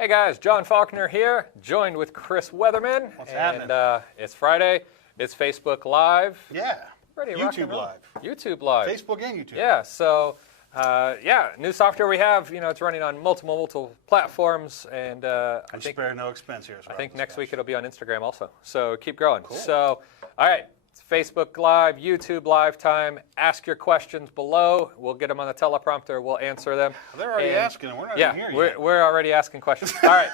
Hey guys, John Faulkner here, joined with Chris Weatherman. What's happening? It's Friday. It's Facebook Live. Yeah. Ready, YouTube Live. YouTube Live. Facebook and YouTube. Yeah. So, new software we have. You know, it's running on multiple platforms, and I think spare no expense here. I think next week it'll be on Instagram also. So keep growing. Cool. So, all right. It's Facebook Live, YouTube Live time. Ask your questions below. We'll get them on the teleprompter. We'll answer them. Well, they're already asking. We're not even here yet. We're already asking questions. All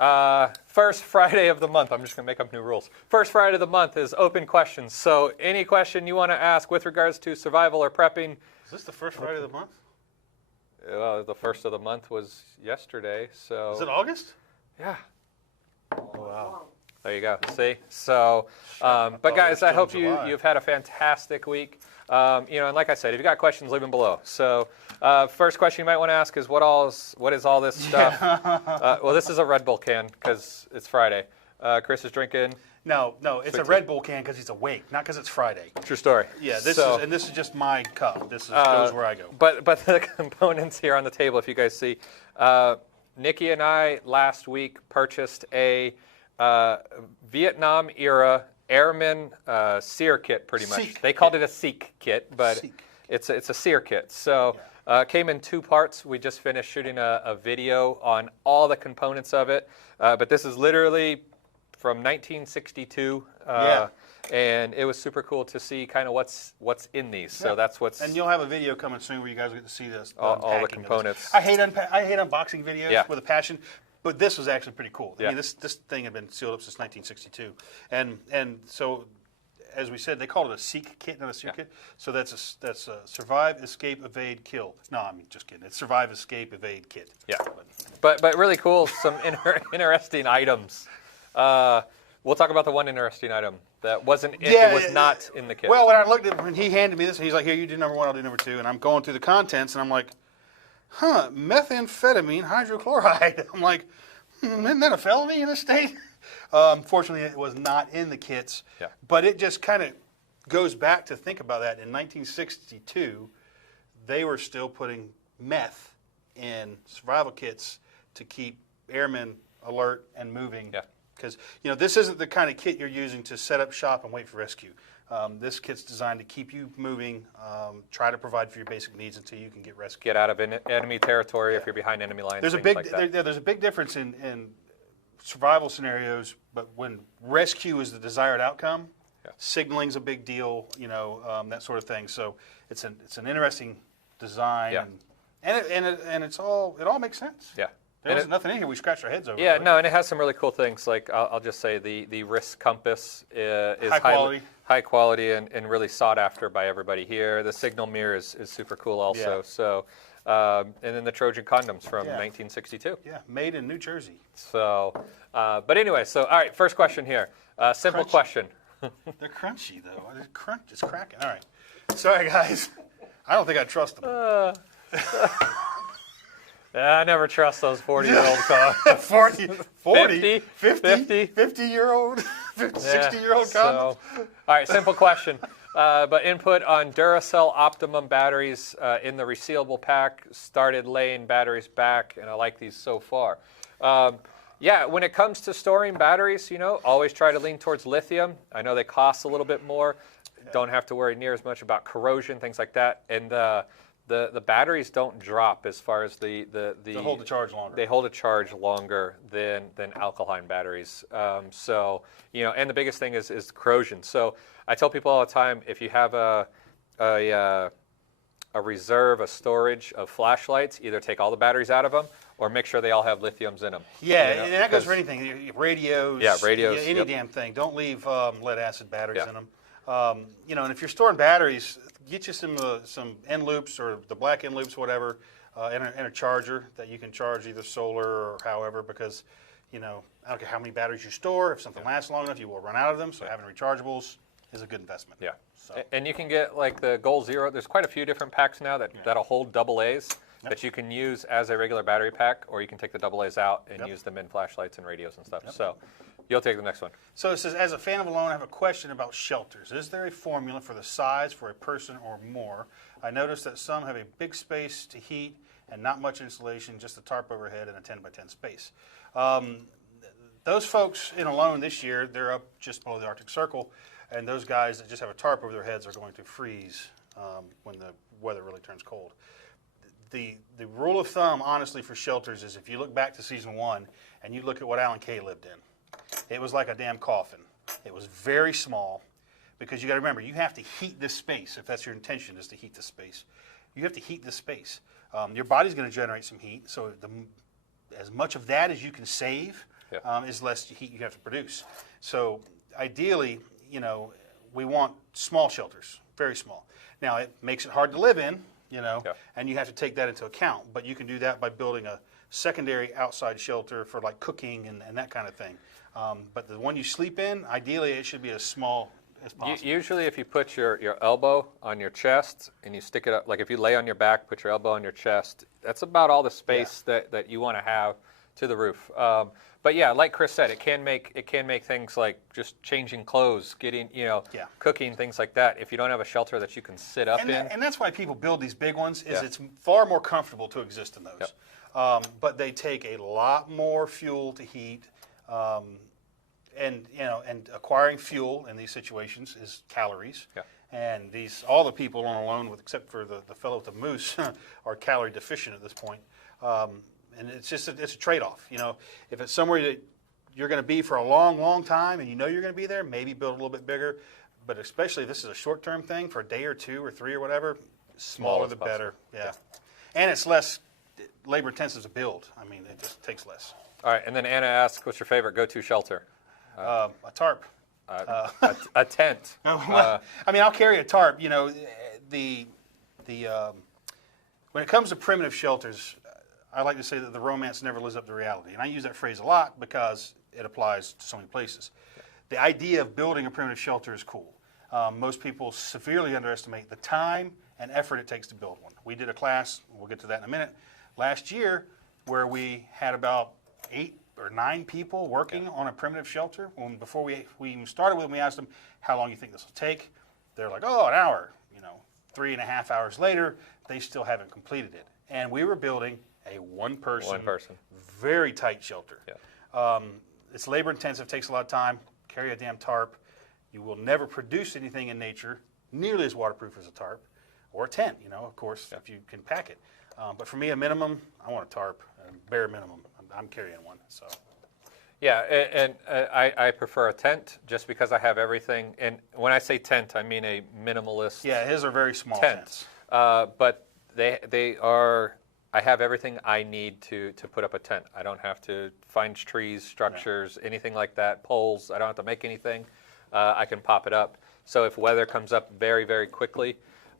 right. First Friday of the month. I'm just going to make up new rules. First Friday of the month is open questions. So any question you want to ask with regards to survival or prepping. Is this the first Friday of the month? Well, the first of the month was yesterday. So. Is it August? Yeah. Oh, wow. There you go. See? So, but guys, I hope you've had a fantastic week. And like I said, if you've got questions, leave them below. So, first question you might want to ask is, what is all this stuff? Well, this is a Red Bull can because it's Friday. Chris is drinking. No, it's a Red Bull can because he's awake, not because it's Friday. True story. Yeah, this is just my cup. This goes where I go. But the components here on the table, if you guys see, Nikki and I last week purchased a Vietnam-era airman sear kit, pretty much. They called it a seek kit, but it's a sear kit. So came in two parts. We just finished shooting a video on all the components of it. But this is literally from 1962. And it was super cool to see kind of what's in these. So that's what's. And you'll have a video coming soon where you guys get to see this. All the components. I hate unboxing videos with a passion. But this was actually pretty cool. I mean, this thing had been sealed up since 1962, and so, as we said, they called it a seek kit, not a sear kit. So that's a survive, escape, evade, kill. No, I'm just kidding. It's survive, escape, evade kit. Yeah, but really cool. Some interesting items. We'll talk about the one interesting item that wasn't. It was not in the kit. Well, when he handed me this, he's like, "Here, you do number one, I'll do number two," and I'm going through the contents, and I'm like, methamphetamine hydrochloride. I'm like, isn't that a felony in this state? Fortunately, it was not in the kits. Yeah. But it just kind of goes back to think about that. In 1962, they were still putting meth in survival kits to keep airmen alert and moving. Yeah. Because this isn't the kind of kit you're using to set up shop and wait for rescue. This kit's designed to keep you moving, try to provide for your basic needs until you can get rescued. Get out of enemy territory if you're behind enemy lines. There's a big difference in survival scenarios, but when rescue is the desired outcome, signaling's a big deal. That sort of thing. So it's an interesting design, and it all makes sense. Yeah. There's nothing in here we scratched our heads over. Yeah, no, and it has some really cool things. Like I'll just say the risk compass is high quality and really sought after by everybody here. The signal mirror is super cool also. Yeah. So, and then the Trojan condoms from 1962. Yeah, made in New Jersey. So, but anyway, so all right, first question here. Simple question. They're crunchy though. It's cracking. All right. Sorry guys. I don't think I trust them. I never trust those 40-year-old cars. 50-year-old, 60-year-old condoms. So, all right, simple question. But input on Duracell Optimum batteries in the resealable pack. Started laying batteries back, and I like these so far. When it comes to storing batteries, always try to lean towards lithium. I know they cost a little bit more. Don't have to worry near as much about corrosion, things like that. And the batteries don't drop as far as they hold the charge longer. They hold a charge longer than alkaline batteries. And the biggest thing is corrosion. So I tell people all the time, if you have a reserve, a storage of flashlights, either take all the batteries out of them or make sure they all have lithiums in them. Yeah, and that goes for anything. Radios. Yeah, radios. Any damn thing. Don't leave lead acid batteries in them. And if you're storing batteries, get you some end loops or the black end loops, whatever, and a charger that you can charge either solar or however, because, I don't care how many batteries you store. If something lasts long enough, you will run out of them. So having rechargeables is a good investment. Yeah. So. And you can get like the Goal Zero. There's quite a few different packs now that'll hold AA's that you can use as a regular battery pack, or you can take the AA's out and use them in flashlights and radios and stuff. So you'll take the next one. So it says, as a fan of Alone, I have a question about shelters. Is there a formula for the size for a person or more? I noticed that some have a big space to heat and not much insulation, just a tarp overhead and a 10 by 10 space. Those folks in alone this year, they're up just below the Arctic Circle, and those guys that just have a tarp over their heads are going to freeze when the weather really turns cold. The rule of thumb, honestly, for shelters is if you look back to season 1 and you look at what Alan Kay lived in, it was like a damn coffin. It was very small because you got to remember, you have to heat this space. If that's your intention, is to heat this space, you have to heat this space. Your body's going to generate some heat, so as much of that as you can save is less heat you have to produce. So ideally, you know, we want small shelters, very small. Now, it makes it hard to live in, you know, and you have to take that into account. But you can do that by building a secondary outside shelter for like cooking and that kind of thing. But the one you sleep in, ideally, it should be as small as possible. Usually, if you put your elbow on your chest and you stick it up, like if you lay on your back, put your elbow on your chest, that's about all the space that you want to have to the roof. But yeah, like Chris said, it can make things like just changing clothes, getting, you know, cooking, things like that. If you don't have a shelter that you can sit up in. And that's why people build these big ones, is it's far more comfortable to exist in those. But they take a lot more fuel to heat. And, you know, and acquiring fuel in these situations is calories. And all the people on alone, except for the fellow with the moose, are calorie deficient at this point. And it's just it's a trade-off. You know, if it's somewhere that you're going to be for a long, long time, and you know you're going to be there, maybe build a little bit bigger. But especially if this is a short-term thing for a day or 2 or 3 or whatever, smaller the better. And it's less labor-intensive to build. I mean, it just takes less. All right, and then Anna asks, "What's your favorite go-to shelter?" A tarp. A tent. I mean, I'll carry a tarp. You know, when it comes to primitive shelters, I like to say that the romance never lives up to reality. And I use that phrase a lot because it applies to so many places. The idea of building a primitive shelter is cool. Most people severely underestimate the time and effort it takes to build one. We did a class, we'll get to that in a minute, last year where we had about 8 or 9 people working on a primitive shelter. Before we even started with them, we asked them, how long do you think this will take? They're like, oh, an hour. You know, 3.5 hours later, they still haven't completed it. And we were building a one-person, very tight shelter. It's labor-intensive, takes a lot of time. Carry a damn tarp. You will never produce anything in nature nearly as waterproof as a tarp or a tent, you know, of course, if you can pack it. But for me, a minimum, I want a tarp, a bare minimum. I'm carrying one, so. Yeah, and I prefer a tent just because I have everything. And when I say tent, I mean a minimalist. Yeah, his are very small tents. But they are. I have everything I need to put up a tent. I don't have to find trees, structures, anything like that, poles. I don't have to make anything. I can pop it up. So if weather comes up very, very quickly,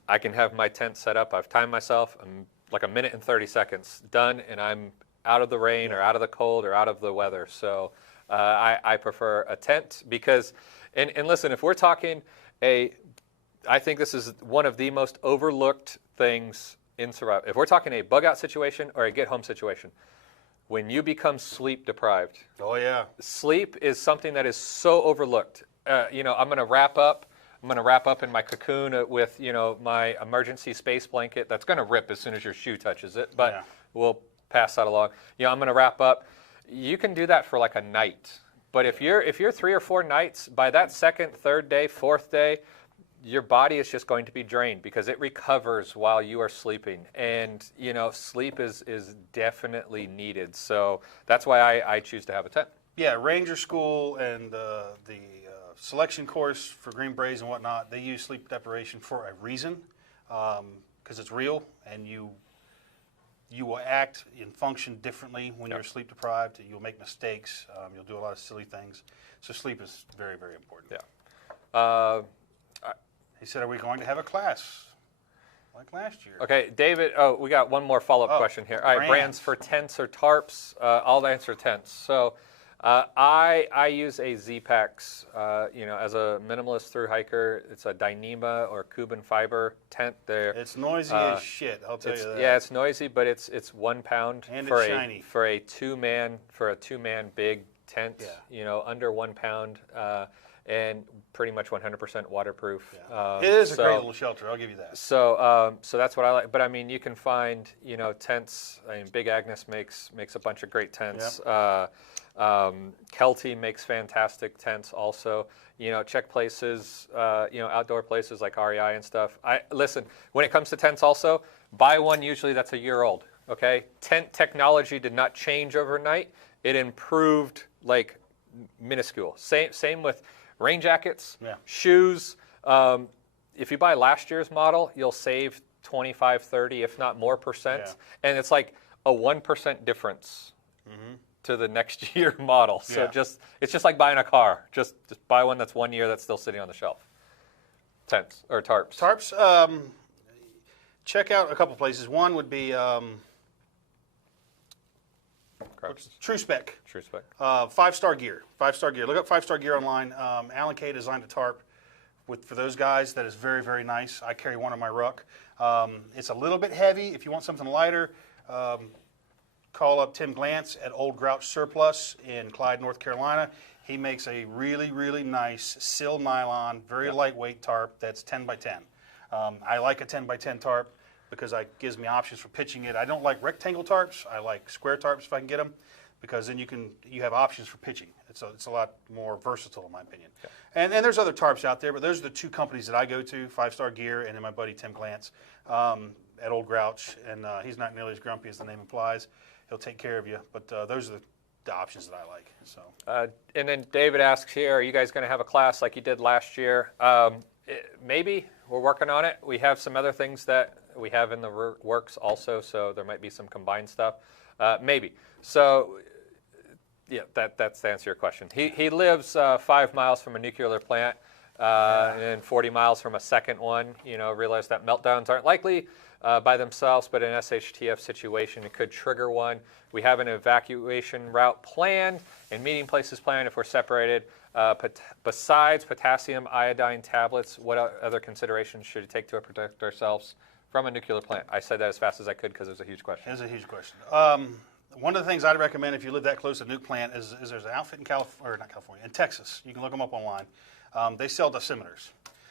I can have my tent set up. I've timed myself. I'm like 1 minute and 30 seconds done, and I'm out of the rain or out of the cold or out of the weather. So I prefer a tent because, and listen, if we're talking I think this is one of the most overlooked things in survival. If we're talking a bug out situation or a get home situation, when you become sleep deprived. Oh yeah. Sleep is something that is so overlooked. You know, I'm going to wrap up in my cocoon with, you know, my emergency space blanket. That's going to rip as soon as your shoe touches it, but we'll pass that along. You know, I'm going to wrap up. You can do that for like a night. But if you're 3 or 4 nights, by that 2nd, 3rd day, 4th day, your body is just going to be drained because it recovers while you are sleeping. And, you know, sleep is definitely needed. So that's why I choose to have a tent. Yeah, Ranger School and the selection course for Green Berets and whatnot, they use sleep deprivation for a reason, because it's real, and you will act and function differently when you're sleep deprived. You'll make mistakes. You'll do a lot of silly things. So sleep is very, very important. Yeah. He said, are we going to have a class like last year? Okay, David, we got one more follow-up question here. All right, brands for tents or tarps. I'll answer tents. So I use a Z-Pax, you know, as a minimalist through hiker. It's a Dyneema or Cuban fiber tent. It's noisy as shit, I'll tell you that. Yeah, it's noisy, but it's 1 pound and for it's shiny. For a two-man big tent, Yeah. you know, under 1 pound, and pretty much 100% waterproof. Yeah. It is a great little shelter, I'll give you that. So that's what I like. But I mean, you can find, you know, tents. I mean, Big Agnes makes a bunch of great tents. Yep. Kelty makes fantastic tents also. You know, check places, you know, outdoor places like REI and stuff. Listen, when it comes to tents also, buy one usually that's a year old, okay? Tent technology did not change overnight. It improved like minuscule. Same with rain jackets, shoes. If you buy last year's model, you'll save 25, 30, if not more percent. Yeah. And it's like a 1% difference to the next year model. So it's just like buying a car. Just buy one that's 1 year that's still sitting on the shelf. Tents or tarps. Tarps, check out a couple places. One would be True Spec. True Spec. 5-star gear. 5-star gear. Look up 5-star gear online. Alan Kay designed a tarp for those guys. That is very, very nice. I carry one on my ruck. It's a little bit heavy. If you want something lighter, call up Tim Glantz at Old Grouch Surplus in Clyde, North Carolina. He makes a really, really nice sill nylon, very lightweight tarp that's 10 by 10. I like a 10 by 10 tarp because it gives me options for pitching it. I don't like rectangle tarps. I like square tarps if I can get them, because then you have options for pitching. It's a lot more versatile in my opinion. Okay. And there's other tarps out there, but those are the two companies that I go to: 5-Star Gear and then my buddy Tim Glantz at Old Grouch. And he's not nearly as grumpy as the name implies. He'll take care of you. But those are the options that I like. So. And then David asks here, are you guys going to have a class like you did last year? Maybe. We're working on it. We have some other things that we have in the works also, so there might be some combined stuff. Maybe. So, yeah, that's the answer to your question. He lives 5 miles from a nuclear plant and 40 miles from a second one. You know, realize that meltdowns aren't likely by themselves, but in an SHTF situation, it could trigger one. We have an evacuation route planned and meeting places planned if we're separated. Besides potassium iodine tablets, what other considerations should we take to protect ourselves from a nuclear plant? I said that as fast as I could because it was a huge question. It's a huge question. One of the things I'd recommend if you live that close to a nuke plant is there's an outfit in Texas. You can look them up online. They sell dosimeters.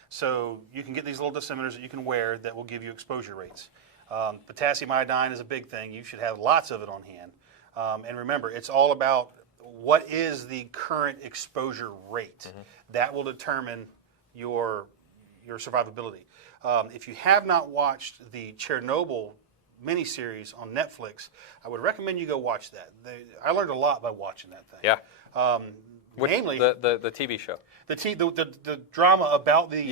So you can get these little dosimeters that you can wear that will give you exposure rates. Potassium iodine is a big thing. You should have lots of it on hand. And remember, it's all about what is the current exposure rate. That will determine your survivability. If you have not watched the Chernobyl miniseries on Netflix, I would recommend you go watch that. I learned a lot by watching that thing. Yeah. Namely, the TV show. The drama about the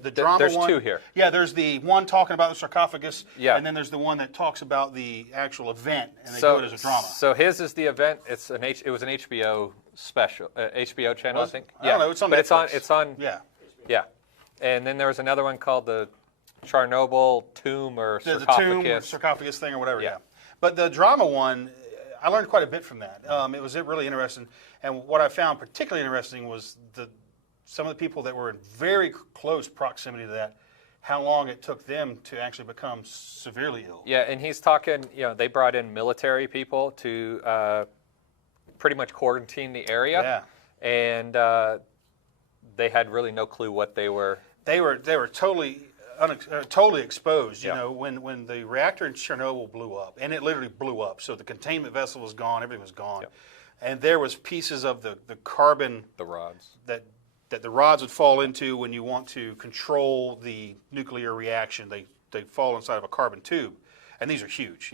the drama there's one. Two here. Yeah, there's the one talking about the sarcophagus, yeah, and then there's the one that talks about the actual event, and they do it as a drama. So his is the event. It was an HBO special, HBO channel, I think. I don't know. It's on Netflix. It's on. Yeah. And then there was another one called the Chernobyl tomb or sarcophagus. The tomb or sarcophagus thing or whatever. Yeah. But the drama one, I learned quite a bit from that. It was really interesting, and what I found particularly interesting was some of the people that were in very close proximity to that, how long it took them to actually become severely ill. Yeah, and he's talking, they brought in military people to pretty much quarantine the area. Yeah. And they had really no clue what they were. They were totally exposed. You know, when the reactor in Chernobyl blew up, and it literally blew up, so the containment vessel was gone, everything was gone. Yep. And there was pieces of the carbon, the rods, that the rods would fall into when you want to control the nuclear reaction. They fall inside of a carbon tube, and these are huge.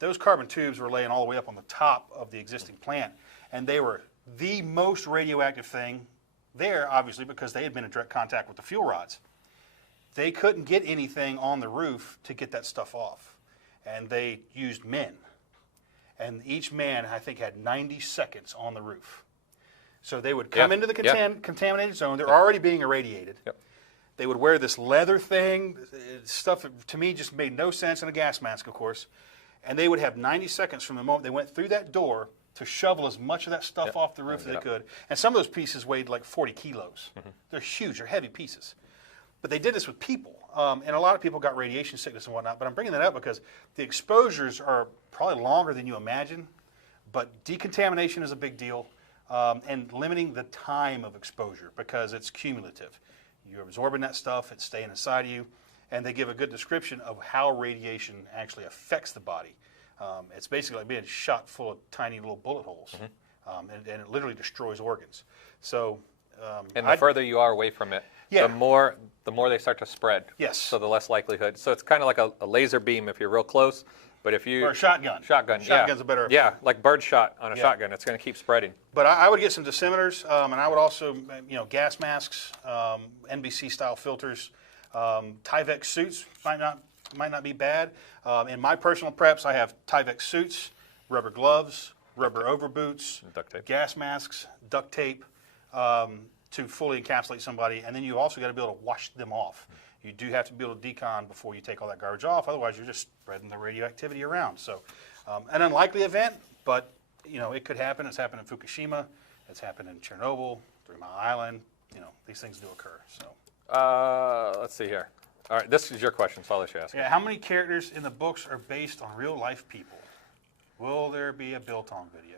Those carbon tubes were laying all the way up on the top of the existing plant, and they were the most radioactive thing there, obviously, because they had been in direct contact with the fuel rods. They couldn't get anything on the roof to get that stuff off, and they used men. And each man, I think, had 90 seconds on the roof. So they would come into the contaminated zone. They're already being irradiated. Yep. They would wear this leather thing, stuff that to me just made no sense, and a gas mask, of course. And they would have 90 seconds from the moment they went through that door to shovel as much of that stuff off the roof as they could. And some of those pieces weighed like 40 kilos. They're huge. They're heavy pieces. But they did this with people. And a lot of people got radiation sickness and whatnot. But I'm bringing that up because the exposures are probably longer than you imagine. But decontamination is a big deal, and limiting the time of exposure because it's cumulative. You're absorbing that stuff, it's staying inside of you, and they give a good description of how radiation actually affects the body. It's basically like being shot full of tiny little bullet holes, and it literally destroys organs. So, and the further you are away from it, the more they start to spread. Yes. So the less likelihood. So it's kind of like a laser beam if you're real close, but if you or a shotgun. Shotgun's a better. Yeah, like bird shot on a shotgun. It's going to keep spreading. But I would get some dosimeters, and I would also, gas masks, NBC style filters, Tyvek suits might not be bad. In my personal preps, I have Tyvek suits, rubber gloves, rubber overboots, duct tape, gas masks, duct tape, to fully encapsulate somebody, and then you also got to be able to wash them off. You do have to be able to decon before you take all that garbage off, otherwise you're just spreading the radioactivity around. So, an unlikely event, but it could happen. It's happened in Fukushima, it's happened in Chernobyl, 3 Mile Island. These things do occur. So, let's see here. All right, this is your question, so I'll let you ask. Yeah, how many characters in the books are based on real life people? Will there be a Biltong video?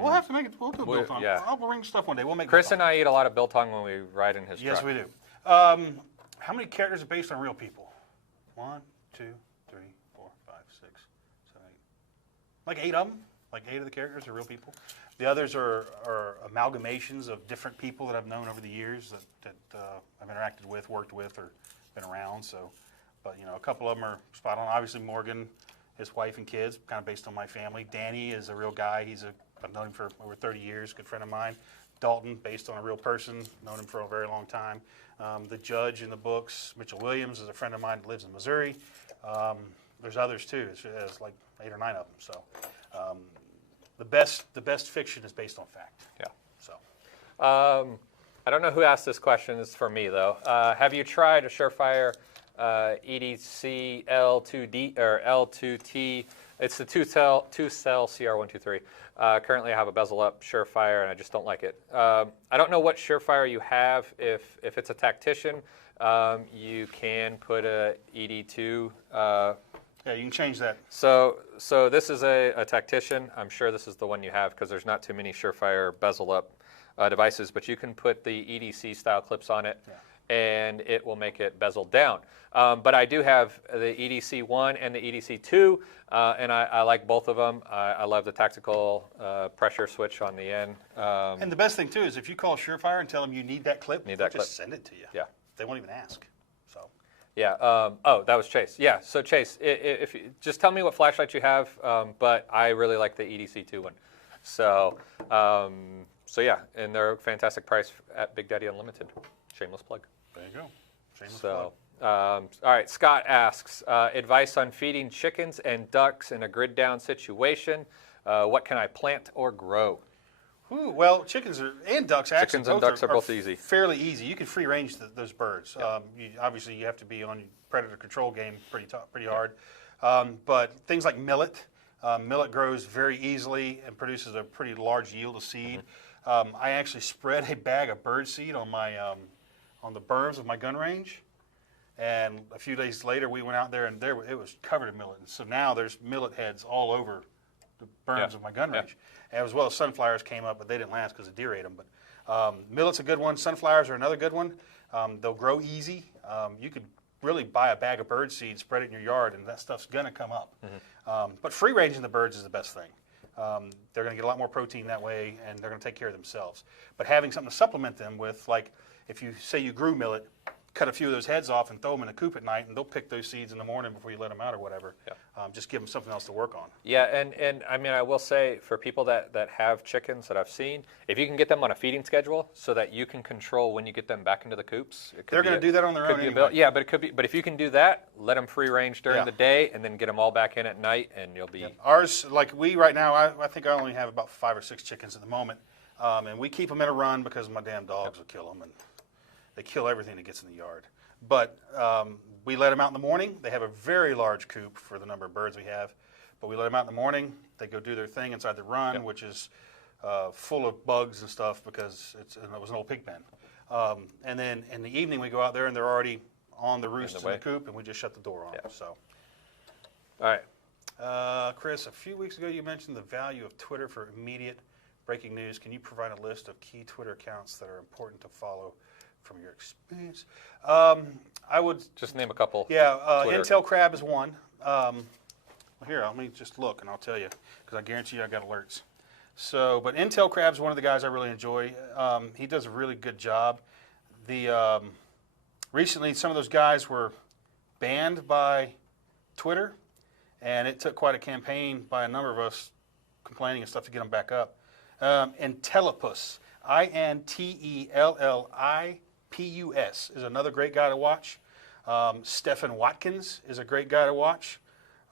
We'll have to make it. We'll do a Biltong. Yeah. I'll bring stuff one day. We'll make Chris Biltong. and I eat a lot of Biltong when we ride in his Yes, truck. we do. How many characters are based on real people? 1, 2, 3, 4, 5, 6, 7, 8. Like 8 of them. Like 8 of the characters are real people. The others are amalgamations of different people that I've known over the years that I've interacted with, worked with, or been around. So, but a couple of them are spot on. Obviously, Morgan, his wife and kids, kind of based on my family. Danny is a real guy. I've known him for over 30 years. Good friend of mine. Dalton, based on a real person, known him for a very long time. The judge in the books, Mitchell Williams, is a friend of mine that lives in Missouri. There's others too. It's like 8 or 9 of them. So the best fiction is based on fact. Yeah. So I don't know who asked this question. It's for me though. Have you tried a Surefire EDC L2D or L2T? It's the two-cell CR123. Currently, I have a bezel-up Surefire, and I just don't like it. I don't know what Surefire you have. If it's a tactician, you can put a ED2. yeah, you can change that. So this is a tactician. I'm sure this is the one you have because there's not too many Surefire bezel-up devices, but you can put the EDC-style clips on it. Yeah. And it will make it bezeled down. But I do have the EDC1 and the EDC2, and I like both of them. I love the tactical pressure switch on the end. And the best thing, too, is if you call Surefire and tell them you need that clip, they'll just send it to you. Yeah. They won't even ask. So. Yeah. Oh, that was Chase. Yeah. So, Chase, if you, just tell me what flashlight you have, but I really like the EDC2 one. So yeah, and they're a fantastic price at Big Daddy Unlimited. Shameless plug. There you go. Shameless plug. All right, Scott asks, advice on feeding chickens and ducks in a grid down situation. What can I plant or grow? Ooh, well, chickens and ducks actually are both easy. Fairly easy. You can free range those birds. Yeah. Obviously, you have to be on predator control game pretty hard. But things like millet, millet grows very easily and produces a pretty large yield of seed. Mm-hmm. I actually spread a bag of bird seed on my on the berms of my gun range, and a few days later we went out there and it was covered in millet. And so now there's millet heads all over the berms of my gun range, as well as sunflowers came up, but they didn't last because the deer ate them. But millet's a good one. Sunflowers are another good one. They'll grow easy. You could really buy a bag of bird seed, spread it in your yard, and that stuff's gonna come up. Mm-hmm. But free ranging the birds is the best thing. They're gonna get a lot more protein that way, and they're gonna take care of themselves. But having something to supplement them with, like if you say you grew millet, cut a few of those heads off and throw them in a coop at night, and they'll pick those seeds in the morning before you let them out or whatever. Yeah. Just give them something else to work on. Yeah, and I mean, I will say for people that have chickens that I've seen, if you can get them on a feeding schedule so that you can control when you get them back into the coops. They're going to do that on their own anyway. Yeah, but it could be. But if you can do that, let them free range during the day, and then get them all back in at night, and you'll be. Ours, like right now, I think I only have about 5 or 6 chickens at the moment, and we keep them in a run because my damn dogs will kill them, and they kill everything that gets in the yard. But we let them out in the morning. They have a very large coop for the number of birds we have. But we let them out in the morning. They go do their thing inside the run, which is full of bugs and stuff because it was an old pig pen. And then in the evening we go out there and they're already on the roost in the coop, and we just shut the door on them. So. All right. Chris, a few weeks ago you mentioned the value of Twitter for immediate breaking news. Can you provide a list of key Twitter accounts that are important to follow from your experience? I would just name a couple. Yeah, Intel Crab is one. Here, let me just look and I'll tell you, because I guarantee you I got alerts. So, but Intel Crab's one of the guys I really enjoy. He does a really good job. Recently, some of those guys were banned by Twitter, and it took quite a campaign by a number of us complaining and stuff to get them back up. Intellipus, Intellipus, is another great guy to watch. Stephen Watkins is a great guy to watch.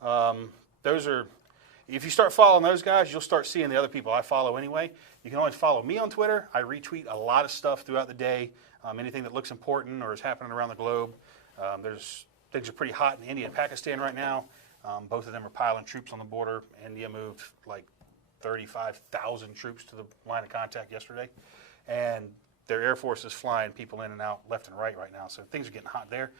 Those are, if you start following those guys, you'll start seeing the other people I follow anyway. You can always follow me on Twitter. I retweet a lot of stuff throughout the day, anything that looks important or is happening around the globe. Things are pretty hot in India and Pakistan right now. Both of them are piling troops on the border. India moved like 35,000 troops to the line of contact yesterday. And their Air Force is flying people in and out left and right now. So things are getting hot there.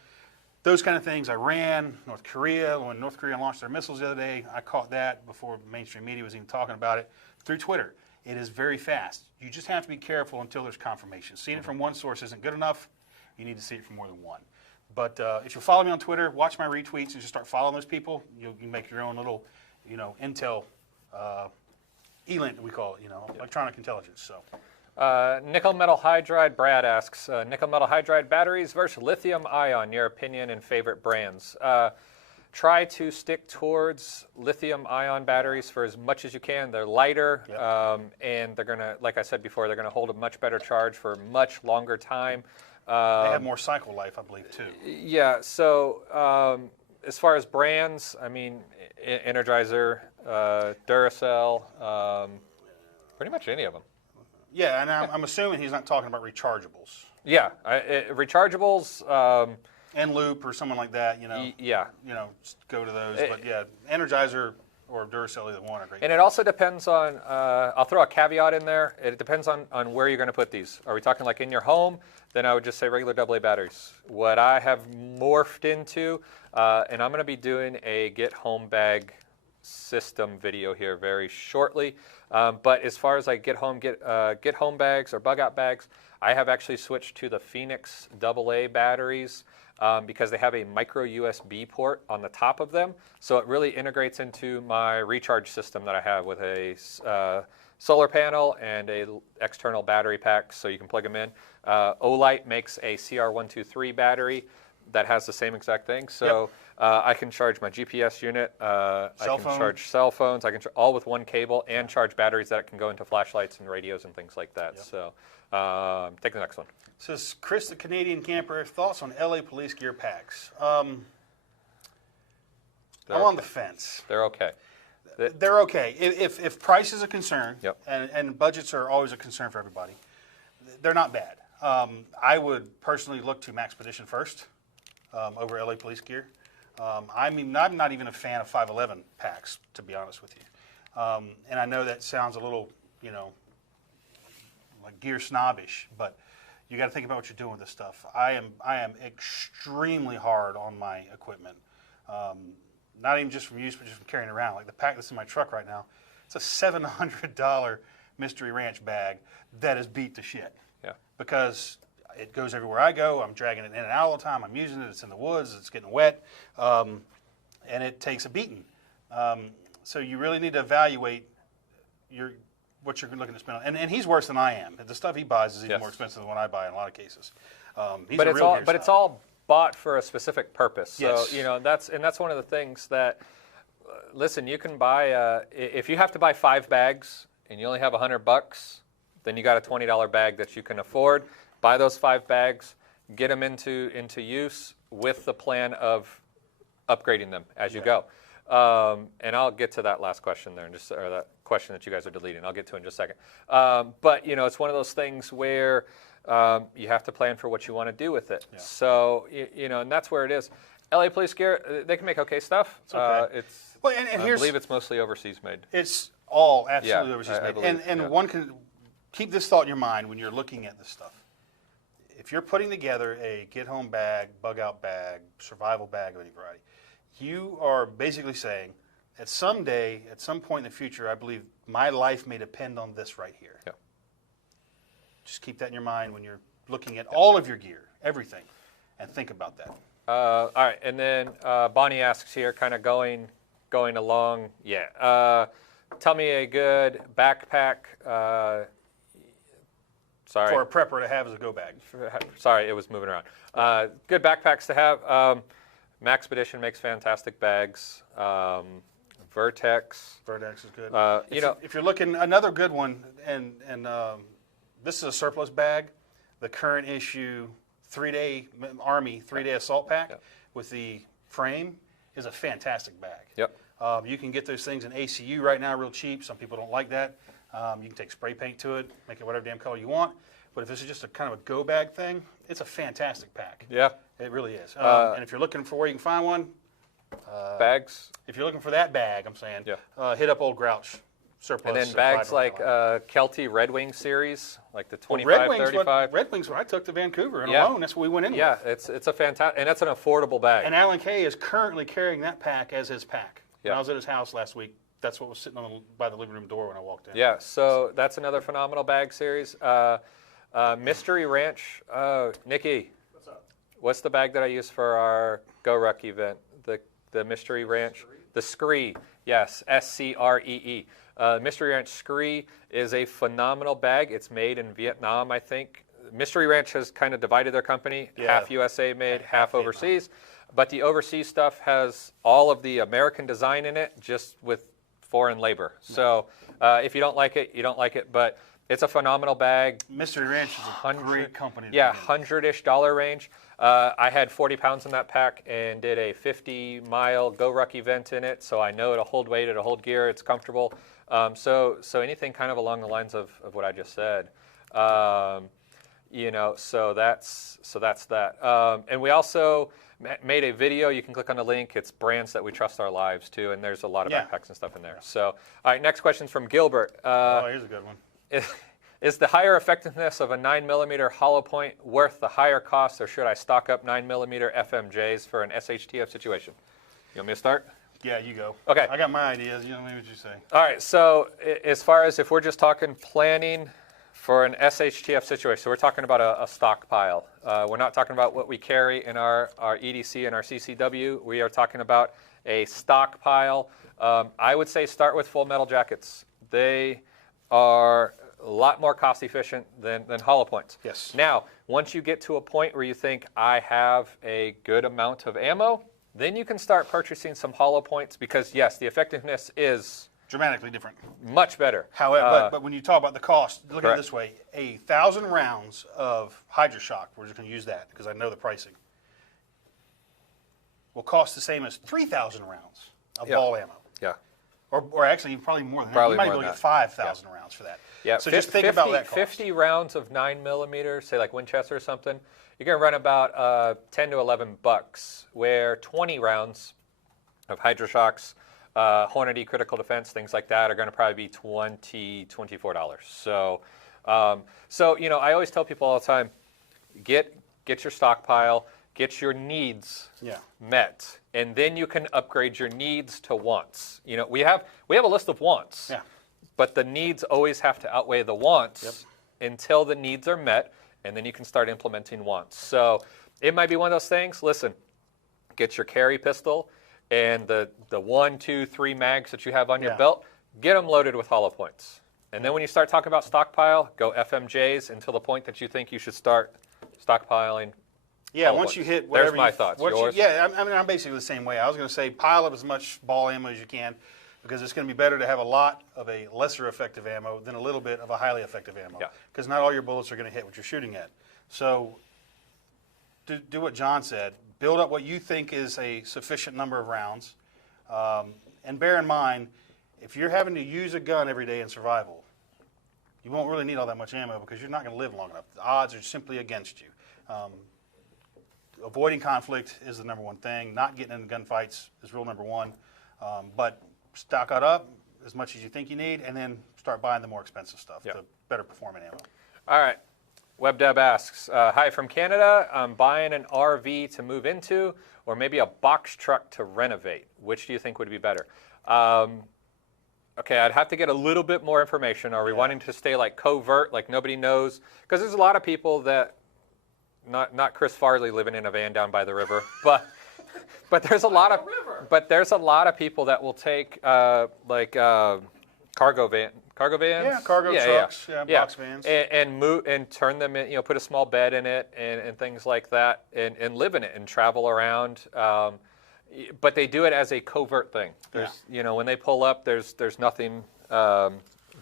Those kind of things. Iran, North Korea, when North Korea launched their missiles the other day, I caught that before mainstream media was even talking about it through Twitter. It is very fast. You just have to be careful until there's confirmation. Seeing it from one source isn't good enough. You need to see it from more than one. But if you follow me on Twitter, watch my retweets and just start following those people, you can make your own little, intel, ELINT we call it, electronic intelligence. So. Nickel metal hydride, Brad asks, nickel metal hydride batteries versus lithium ion, your opinion and favorite brands. Try to stick towards lithium ion batteries for as much as you can. They're lighter, and they're going to, like I said before, they're going to hold a much better charge for a much longer time. They have more cycle life, I believe, too. Yeah, so as far as brands, I mean, Energizer, Duracell, pretty much any of them. Yeah, and I'm assuming he's not talking about rechargeables. Yeah, rechargeables. And Loop or someone like that, Yeah. Just go to those. But yeah, Energizer or Duracell, either one are great. And it also depends on, I'll throw a caveat in there. It depends on where you're going to put these. Are we talking like in your home? Then I would just say regular AA batteries. What I have morphed into, and I'm going to be doing a get home bag system video here very shortly. But as far as like get home bags or bug out bags, I have actually switched to the Phoenix AA batteries because they have a micro USB port on the top of them. So it really integrates into my recharge system that I have with a solar panel and a external battery pack so you can plug them in. Olight makes a CR123 battery that has the same exact thing. So I can charge my GPS unit, I can charge cell phones, I can all with one cable and charge batteries that can go into flashlights and radios and things like that. So take the next one. Says Chris, the Canadian camper, thoughts on LA police gear packs? I'm on the fence. They're okay. They're okay. If price is a concern, and budgets are always a concern for everybody, they're not bad. I would personally look to Maxpedition first over LA police gear. I'm not even a fan of 511 packs, to be honest with you. And I know that sounds a little, like gear snobbish, but you got to think about what you're doing with this stuff. I am extremely hard on my equipment. Not even just from use, but just from carrying around. Like the pack that's in my truck right now, it's a $700 Mystery Ranch bag that is beat to shit. Yeah. Because it goes everywhere I go. I'm dragging it in and out all the time. I'm using it. It's in the woods. It's getting wet. And it takes a beating. So you really need to evaluate what you're looking to spend on. And he's worse than I am. The stuff he buys is even more expensive than what I buy in a lot of cases. It's all bought for a specific purpose. So that's one of the things that. Listen, you can buy if you have to buy 5 bags and you only have $100, then you got a $20 bag that you can afford. Buy those 5 bags, get them into use with the plan of upgrading them as you go. And I'll get to that last question there, or that question that you guys are deleting. I'll get to it in just a second. But it's one of those things where you have to plan for what you want to do with it. Yeah. So and that's where it is. LA Police gear, they can make okay stuff. It's okay. I believe it's mostly overseas made. It's all absolutely overseas made. And one can keep this thought in your mind when you're looking at this stuff. If you're putting together a get-home bag, bug-out bag, survival bag of any variety, you are basically saying at some point in the future, I believe my life may depend on this right here. Yeah. Just keep that in your mind when you're looking at all of your gear, everything, and think about that. All right, and then Bonnie asks here, kind of going along. Yeah. Tell me a good backpack. Sorry. For a prepper to have as a go bag. Sorry, it was moving around. Good backpacks to have. Maxpedition makes fantastic bags. Vertex. Vertex is good. If you're looking, another good one, and this is a surplus bag, the current issue 3-day Army 3-day assault pack with the frame is a fantastic bag. Yep. You can get those things in ACU right now real cheap. Some people don't like that. You can take spray paint to it, make it whatever damn color you want. But if this is just a kind of a go bag thing, it's a fantastic pack. Yeah. It really is. And if you're looking for where you can find one, bags. if you're looking for that bag, I'm saying, hit up Old Grouch surplus. And then bags like Kelty Red Wing series, like the 25, 35. Red Wings, what I took to Vancouver and alone. That's what we went in with. It's a fantastic, and that's an affordable bag. And Alan Kay is currently carrying that pack as his pack. Yeah. When I was at his house last week, that's what was sitting by the living room door when I walked in. Yeah, so that's another phenomenal bag series. Mystery Ranch, Nikki. What's up? What's the bag that I use for our Go Ruck event? The Mystery Ranch, the Scree. Yes, SCREE. Mystery Ranch Scree is a phenomenal bag. It's made in Vietnam, I think. Mystery Ranch has kind of divided their company, half USA made, half overseas. But the overseas stuff has all of the American design in it, just with foreign labor. So if you don't like it, you don't like it. But it's a phenomenal bag. Mystery Ranch is a great company. Yeah, $100-ish range. I had 40 pounds in that pack and did a 50-mile Go Ruck event in it, so I know it'll hold weight, it'll hold gear, it's comfortable. So anything kind of along the lines of what I just said. So that's that. And we also made a video. You can click on the link. It's brands that we trust our lives to, and there's a lot of backpacks and stuff in there. So, all right, next question's from Gilbert. Here's a good one. Is the higher effectiveness of a 9mm hollow point worth the higher cost, or should I stock up 9mm FMJs for an SHTF situation? You want me to start? Yeah, you go. Okay. I got my ideas. You know what you say. All right. So as far as if we're just talking planning for an SHTF situation, so we're talking about a stockpile. We're not talking about what we carry in our EDC and our CCW. We are talking about a stockpile. I would say start with full metal jackets. They are a lot more cost efficient than hollow points. Yes. Now, once you get to a point where you think I have a good amount of ammo, then you can start purchasing some hollow points because, yes, the effectiveness is dramatically different. Much better. However, but when you talk about the cost, look at it correct. this way. 1,000 rounds of HydroShock, we're just going to use that because I know the pricing, will cost the same as 3,000 rounds of ball ammo. Yeah. Or actually, probably more than that. Probably You might more be able than to get 5,000 rounds for that. Yeah. So just think about that cost. 50 rounds of 9mm, say like Winchester or something, you're going to run about 10 to 11 bucks, where 20 rounds of HydroShocks, Hornady Critical Defense, things like that, are going to probably be $20, $24. So, I always tell people all the time, get your stockpile, get your needs met, and then you can upgrade your needs to wants. We have a list of wants, but the needs always have to outweigh the wants until the needs are met, and then you can start implementing wants. So it might be one of those things. Listen, get your carry pistol and the 1, 2, 3 mags that you have on your belt, get them loaded with hollow points. And then when you start talking about stockpile, go FMJs until the point that you think you should start stockpiling. Yeah, once you hit whatever. There's my thoughts. Yours? I'm basically the same way. I was going to say pile up as much ball ammo as you can because it's going to be better to have a lot of a lesser effective ammo than a little bit of a highly effective ammo. Because not all your bullets are going to hit what you're shooting at. So do what John said. Build up what you think is a sufficient number of rounds. And bear in mind, if you're having to use a gun every day in survival, you won't really need all that much ammo because you're not going to live long enough. The odds are simply against you. Avoiding conflict is the number one thing. Not getting into gunfights is rule number one. But stock it up as much as you think you need, and then start buying the more expensive stuff, the better performing ammo. All right. WebDeb asks, hi from Canada. I'm buying an RV to move into, or maybe a box truck to renovate. Which do you think would be better? Okay, I'd have to get a little bit more information. Are we wanting to stay like covert, like nobody knows? Because there's a lot of people that, not Chris Farley living in a van down by the river, but there's a lot of people that will take cargo vans. Yeah, cargo trucks, box vans, and move and turn them in. Put a small bed in it and things like that, and live in it and travel around. But they do it as a covert thing. There's, when they pull up, there's nothing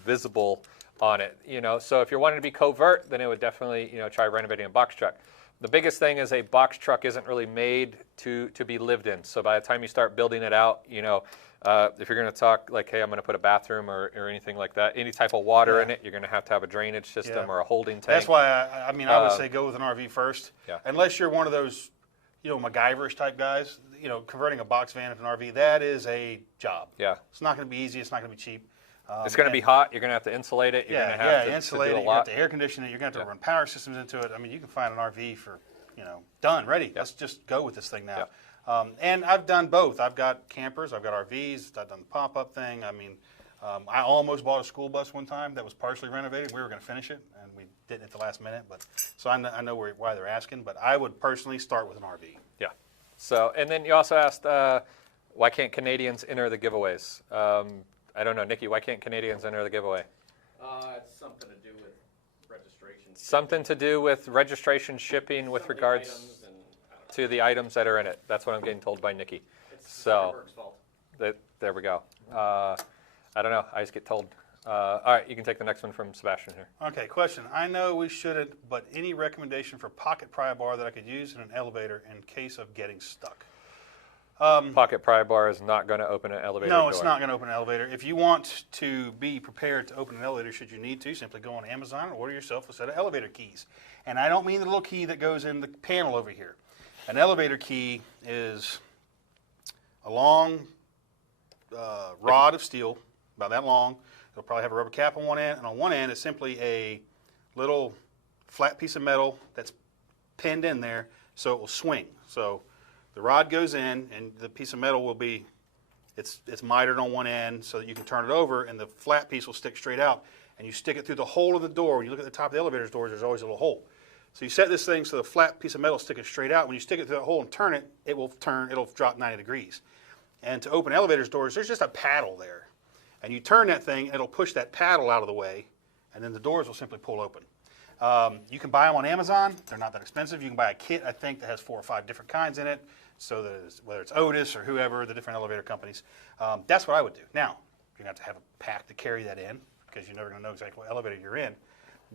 visible on it. So if you're wanting to be covert, then it would definitely, try renovating a box truck. The biggest thing is a box truck isn't really made to be lived in. So by the time you start building it out, if you're going to talk like, hey, I'm going to put a bathroom or anything like that, any type of water in it, you're going to have a drainage system or a holding tank. That's why I would say go with an RV first. Yeah. Unless you're one of those, MacGyverish type guys. Converting a box van into an RV, that is a job. Yeah. It's not going to be easy. It's not going to be cheap. It's going to be hot. You're going to have to insulate it. You're going to have to insulate it. You're going to have to air condition it. You're going to have to run power systems into it. I mean, you can find an RV for, done, ready. Let's just go with this thing now. And I've done both. I've got campers. I've got RVs. I've done the pop-up thing. I mean, I almost bought a school bus one time that was partially renovated. We were going to finish it, and we didn't at the last minute. But so I know why they're asking. But I would personally start with an RV. Yeah. So, and then you also asked, why can't Canadians enter the giveaways? I don't know, Nikki, why can't Canadians enter the giveaway? It's something to do with registration. Something to do with registration, shipping with regards to the items that are in it. That's what I'm getting told by Nikki. It's so fault. There we go. I don't know. I just get told. All right, you can take the next one from Sebastian here. Okay, question. I know we shouldn't, but any recommendation for pocket pry bar that I could use in an elevator in case of getting stuck? Pocket pry bar is not going to open an elevator door. No, it's not going to open an elevator. If you want to be prepared to open an elevator, should you need to, simply go on Amazon and order yourself a set of elevator keys. And I don't mean the little key that goes in the panel over here. An elevator key is a long rod of steel, about that long. It'll probably have a rubber cap on one end, and on one end it's simply a little flat piece of metal that's pinned in there so it will swing. So the rod goes in, and the piece of metal will be, it's mitered on one end so that you can turn it over, and the flat piece will stick straight out. And you stick it through the hole of the door. When you look at the top of the elevator's doors, there's always a little hole. So you set this thing so the flat piece of metal is sticking straight out. When you stick it through that hole and turn it, it'll drop 90 degrees. And to open elevator's doors, there's just a paddle there. And you turn that thing, it'll push that paddle out of the way, and then the doors will simply pull open. You can buy them on Amazon. They're not that expensive. You can buy a kit, I think, that has 4 or 5 different kinds in it. So that whether it's Otis or whoever, the different elevator companies. That's what I would do. Now, you're going to have a pack to carry that in because you're never going to know exactly what elevator you're in.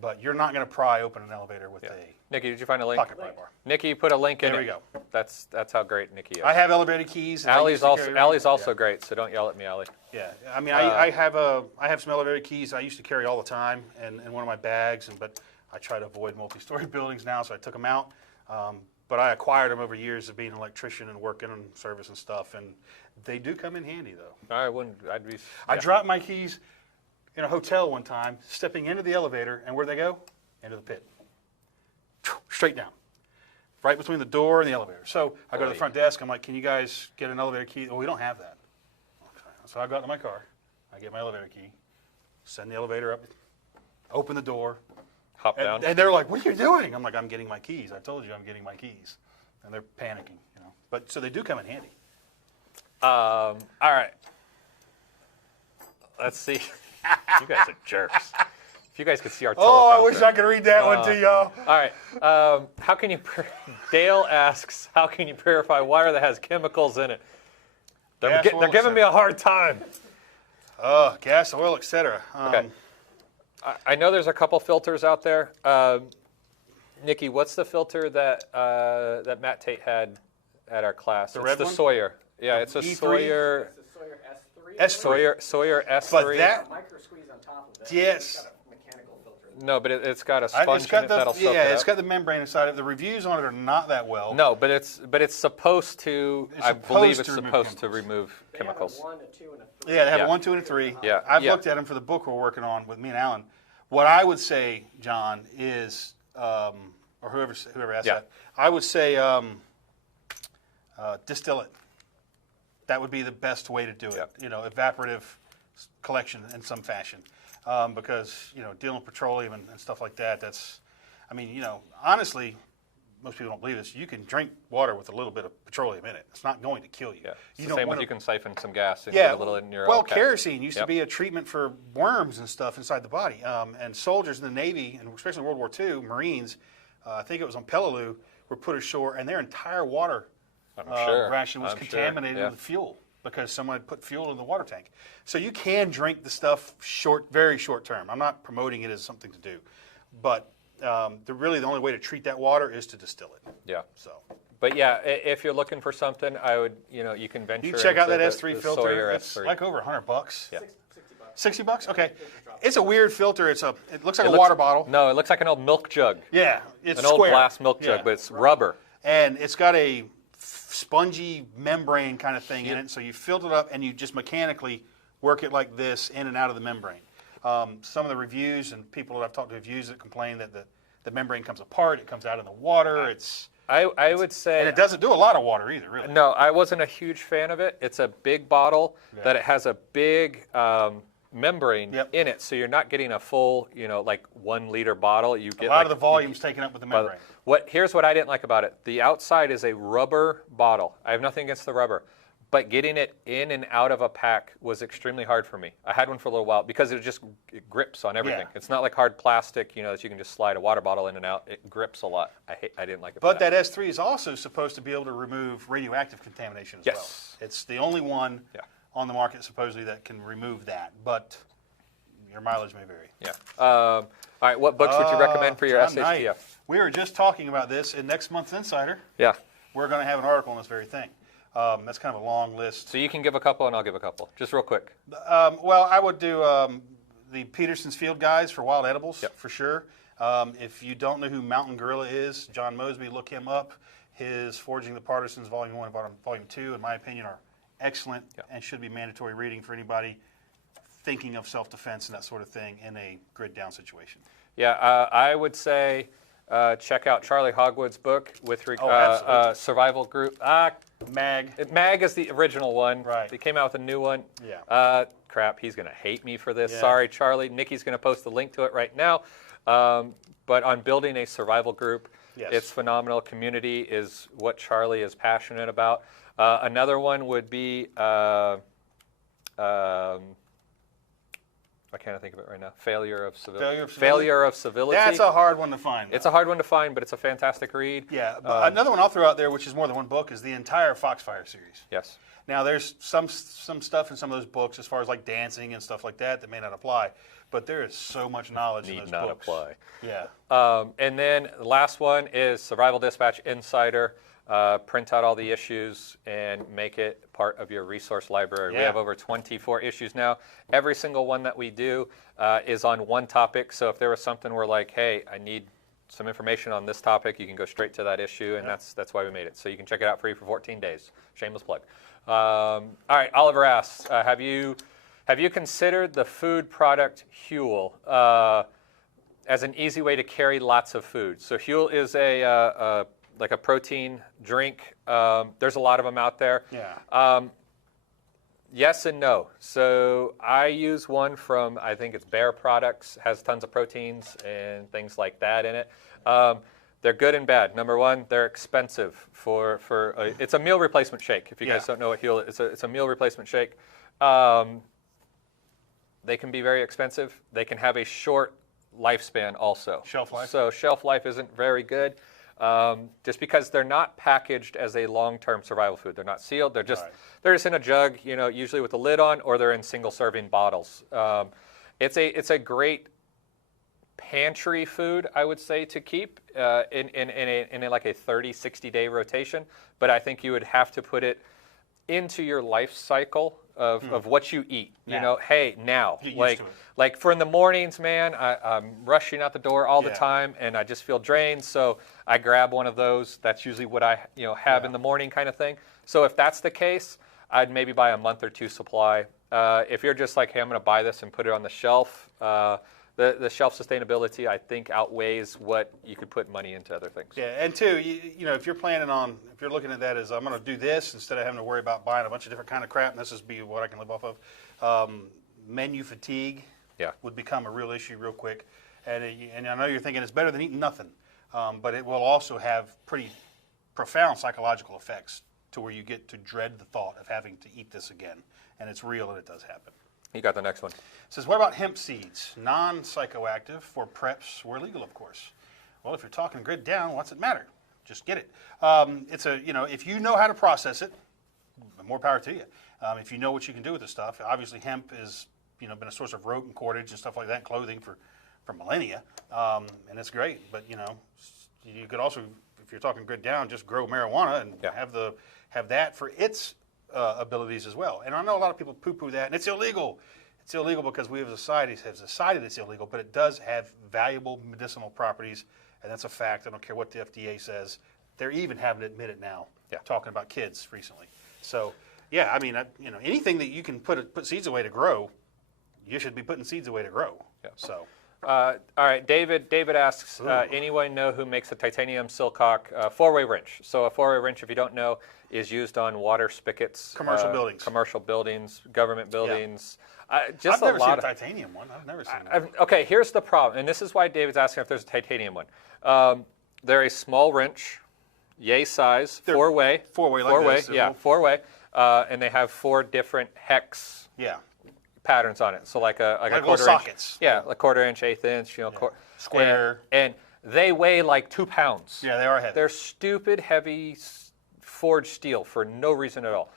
But you're not going to pry open an elevator with a Nikki, did you find a link? pocket pry bar. Nikki put a link in. There we go. That's how great Nikki is. I have elevator keys. Allie's also great, so don't yell at me, Allie. Yeah, I mean, I have some elevator keys I used to carry all the time in one of my bags, but I try to avoid multi-story buildings now, so I took them out. But I acquired them over years of being an electrician and working on service and stuff, and they do come in handy though. I dropped my keys in a hotel one time, stepping into the elevator, and where'd they go? Into the pit. Straight down. Right between the door and the elevator. So I go to the front desk, I'm like, can you guys get an elevator key? Oh, we don't have that. Okay. So I go out to my car, I get my elevator key, send the elevator up, open the door, hop down. and they're like, what are you doing? I'm like, I'm getting my keys. I told you I'm getting my keys. And they're panicking, But so they do come in handy. All right. Let's see. You guys are jerks. If you guys could see our teleprompter. Oh, I wish I could read that one to y'all. All right. How can you? Dale asks, how can you purify water that has chemicals in it? They're giving me a hard time. Gas, oil, etc. Okay. I know there's a couple filters out there. Nikki, what's the filter that Matt Tate had at our class? The red one? Sawyer. Yeah, it's a E3? Sawyer. It's a Sawyer S3. Sawyer S3. But that, Micro squeeze on top of it. yes. It's got a mechanical filter. No, but it's got a sponge in it that'll soak it it's up. got the membrane inside it. The reviews on it are not that well. No, but it's supposed to. It's I believe supposed it's to remove supposed to chemicals. remove They chemicals. have a 1, a 2, and a 3. Yeah, they have Yeah. a 1, 2, and a 3. Yeah. I've Yeah. looked at them for the book we're working on with me and Alan. What I would say, John, is, or whoever asked Yeah. that, I would say distill it. that would be the best way to do it. Yep. You know, evaporative collection in some fashion, because you know, dealing with petroleum and stuff like that. That's, I mean, you know, honestly, most people don't believe this. You can drink water with a little bit of petroleum in it. It's not going to kill you. Yeah. You It's don't the same wanna- with you can siphon some gas and yeah, get a little in your well, okay. kerosene used to Yep. be a treatment for worms and stuff inside the body. And soldiers in the Navy, and especially in World War II, Marines, I think it was on Peleliu, were put ashore, and their entire water ration was contaminated with fuel because someone had put fuel in the water tank. So you can drink the stuff very short term. I'm not promoting it as something to do, but really the only way to treat that water is to distill it. Yeah. So. But yeah, if you're looking for something, I would, you know, you can venture. You can check out into that the S3 the filter. Sawyer It's S3. like over $100. Yeah. 60 bucks? Okay. It's a weird filter. It looks like It a looks- water bottle. No, it looks like an old milk jug. Yeah, it's An old square. glass milk jug, Yeah. but it's rubber. And it's got a spongy membrane kind of thing in it. So you filter it up and you just mechanically work it like this in and out of the membrane. Some of the reviews and people that I've talked to have used it complain that the membrane comes apart. It comes out in the water. I would say. And it doesn't do a lot of water either, really. No, I wasn't a huge fan of it. It's a big bottle that it has a big membrane in it, so you're not getting a full, you know, like 1 liter bottle. You get a lot of the volume's taken up with the membrane. Here's what I didn't like about it. The outside is a rubber bottle. I have nothing against the rubber, but getting it in and out of a pack was extremely hard for me. I had one for a little while because it grips on everything. Yeah. It's not like hard plastic, you know, that you can just slide a water bottle in and out. It grips a lot. I didn't like it. But that S3 is also supposed to be able to remove radioactive contamination as well. Yes. It's the only one on the market supposedly that can remove that, but your mileage may vary. Yeah. All right, what books would you recommend for your John SHTF? Knight. We were just talking about this in next month's Insider. Yeah. We're going to have an article on this very thing. That's kind of a long list. So you can give a couple and I'll give a couple, just real quick. Well, I would do the Peterson's Field Guides for wild edibles, for sure. If you don't know who Mountain Gorilla is, John Mosby, look him up. His Forging the Partisans Volume 1 and Volume 2, in my opinion, are excellent and should be mandatory reading for anybody thinking of self-defense and that sort of thing in a grid-down situation. Yeah, I would say check out Charlie Hogwood's book with Survival Group. Mag. Mag is the original one. Right. They came out with a new one. Yeah. Crap, he's going to hate me for this. Yeah. Sorry, Charlie. Nikki's going to post the link to it right now. But on building a survival group, it's phenomenal. Community is what Charlie is passionate about. Another one would be, I can't think of it right now. Failure of Civility. That's a hard one to find. It's a hard one to find, but it's a fantastic read. Yeah. But another one I'll throw out there, which is more than one book, is the entire Foxfire series. Yes. Now, there's some stuff in some of those books as far as like dancing and stuff like that may not apply, but there is so much knowledge in those books. Need not apply. Yeah. And then the last one is Survival Dispatch Insider. Print out all the issues and make it part of your resource library. Yeah. We have over 24 issues now. Every single one that we do is on one topic. So if there was something where like, hey, I need some information on this topic, you can go straight to that issue, and that's why we made it. So you can check it out free for 14 days. Shameless plug. All right, Oliver asks, have you considered the food product Huel as an easy way to carry lots of food? So Huel is like a protein drink. There's a lot of them out there. Yeah. Yes and no. So I use one from, I think it's Bear Products, has tons of proteins and things like that in it. They're good and bad. Number one, they're expensive it's a meal replacement shake. If you guys don't know what Huel is, it's a meal replacement shake. They can be very expensive. They can have a short lifespan also. Shelf life. So shelf life isn't very good. Just because they're not packaged as a long-term survival food. They're not sealed. They're just in a jug, you know, usually with a lid on, or they're in single-serving bottles. It's a great pantry food, I would say, to keep in like a 30, 60-day rotation. But I think you would have to put it into your life cycle of what you eat. You know, hey, now, like for in the mornings, man, I'm rushing out the door all the time, and I just feel drained. So I grab one of those. That's usually what I have in the morning, kind of thing. So if that's the case, I'd maybe buy a month or two supply. If you're just like, hey, I'm going to buy this and put it on the shelf, the shelf sustainability, I think, outweighs what you could put money into other things. Yeah, and two, you know, if you're planning on if you're looking at that as I'm going to do this instead of having to worry about buying a bunch of different kind of crap, and this is be what I can live off of, menu fatigue would become a real issue real quick. And I know you're thinking it's better than eating nothing, but it will also have pretty profound psychological effects to where you get to dread the thought of having to eat this again. And it's real and it does happen. You got the next one. It says, what about hemp seeds? Non-psychoactive for preps were legal, of course. Well, if you're talking grid down, what's it matter? Just get it. It's a, if you know how to process it, more power to you. If you know what you can do with this stuff, obviously hemp is, been a source of rope and cordage and stuff like that, and clothing for millennia, and it's great. But you could also, if you're talking grid down, just grow marijuana and have that for its abilities as well. And I know a lot of people poo-poo that, and it's illegal. It's illegal because we as a society have decided it's illegal, but it does have valuable medicinal properties, and that's a fact. I don't care what the FDA says. They're even having to admit it now, talking about kids recently. So, yeah, I mean, anything that you can put seeds away to grow, you should be putting seeds away to grow. Yeah. So. All right, David asks, anyone know who makes a titanium silcock four-way wrench? So a four-way wrench, if you don't know, is used on water spigots. Commercial buildings, government buildings. I've never seen a titanium one. I've never seen one. Okay, here's the problem, and this is why David's asking if there's a titanium one. They're a small wrench, yay size, four-way. Four-way like this. Yeah, four-way, and they have 4 different hex. Patterns on it, so like a quarter sockets. Inch, a quarter inch, 1/8 inch, square, and they weigh like 2 pounds. Yeah, they are heavy. They're stupid heavy forged steel for no reason at all.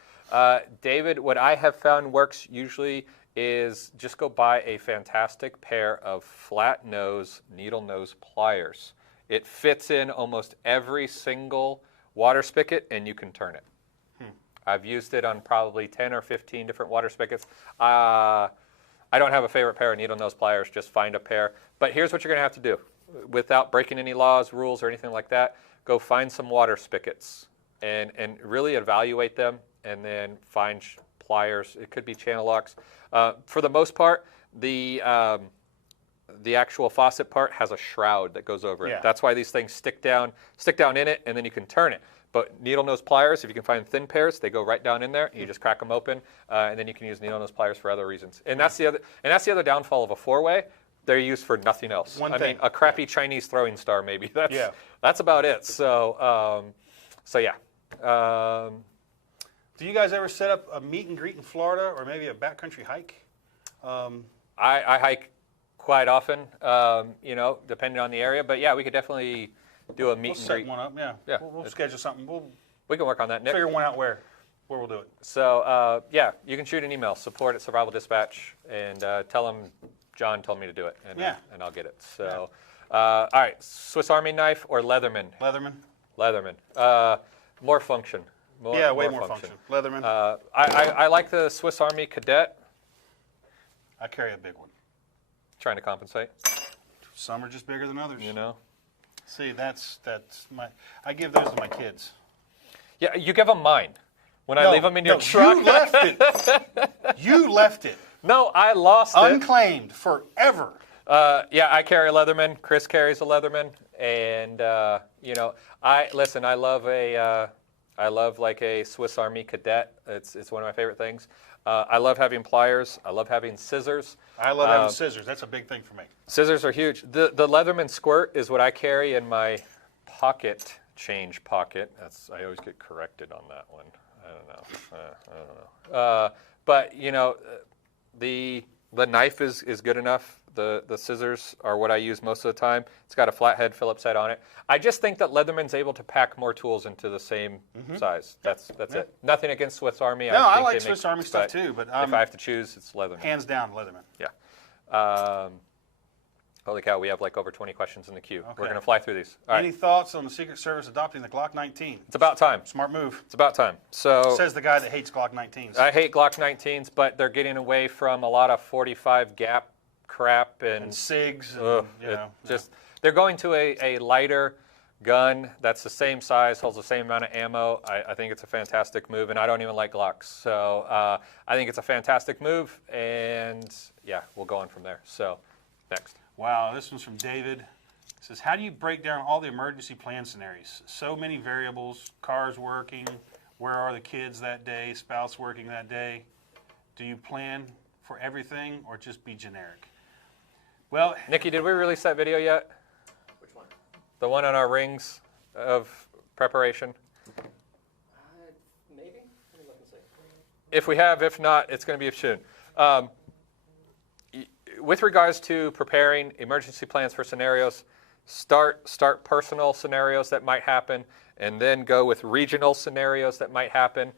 David, what I have found works usually is just go buy a fantastic pair of flat nose needle nose pliers. It fits in almost every single water spigot, and you can turn it. I've used it on probably 10 or 15 different water spigots. I don't have a favorite pair of needle nose pliers, just find a pair. But here's what you're gonna have to do. Without breaking any laws, rules, or anything like that, go find some water spigots and really evaluate them, and then find pliers. It could be channel locks. For the most part, the actual faucet part has a shroud that goes over it. That's why these things stick down in it, and then you can turn it. But needle nose pliers, if you can find thin pairs, they go right down in there. You just crack them open, and then you can use needle nose pliers for other reasons. And that's the other downfall of a four-way. They're used for nothing else. I mean, a crappy Chinese throwing star maybe. That's about it. So, yeah. Do you guys ever set up a meet and greet in Florida, or maybe a backcountry hike? I hike quite often, depending on the area. But yeah, we could definitely do a meet and greet. We'll set one up, yeah. We'll schedule something. We can work on that, Nick. Figure one out where we'll do it. So, you can shoot an email, support@Survival Dispatch, and tell them John told me to do it, and I'll get it. So, all right, Swiss Army knife or Leatherman? Leatherman. More function. Way more function. Leatherman. I like the Swiss Army Cadet. I carry a big one. Trying to compensate. Some are just bigger than others. See, that's I give those to my kids. Yeah, you give them mine. When I leave them in your truck. You left it. You left it. No, I lost it. Unclaimed forever. I carry a Leatherman. Chris carries a Leatherman, and I love like a Swiss Army Cadet. It's one of my favorite things. I love having pliers. I love having scissors. I love having scissors. That's a big thing for me. Scissors are huge. The Leatherman Squirt is what I carry in my change pocket. I always get corrected on that one. I don't know. But the knife is good enough. The scissors are what I use most of the time. It's got a flathead Phillips head on it. I just think that Leatherman's able to pack more tools into the same size. That's it. Nothing against Swiss Army. No, I like Swiss Army stuff too, but if I have to choose, it's Leatherman. Hands down, Leatherman. Yeah. Holy cow, we have like over 20 questions in the queue. Okay. We're going to fly through these. All right. Any thoughts on the Secret Service adopting the Glock 19? It's about time. Smart move. It's about time. So says the guy that hates Glock 19s. I hate Glock 19s, but they're getting away from a lot of 45 gap crap and SIGs. They're going to a lighter gun that's the same size, holds the same amount of ammo. I think it's a fantastic move, and I don't even like Glocks. So I think it's a fantastic move, and we'll go on from there. So next. Wow, this one's from David. It says, how do you break down all the emergency plan scenarios? So many variables, cars working, where are the kids that day, spouse working that day. Do you plan for everything or just be generic? Well, Nikki, did we release that video yet? Which one? The one on our rings of preparation? Maybe? Let me look and see. If we have, if not, it's going to be soon. With regards to preparing emergency plans for scenarios, start personal scenarios that might happen, and then go with regional scenarios that might happen,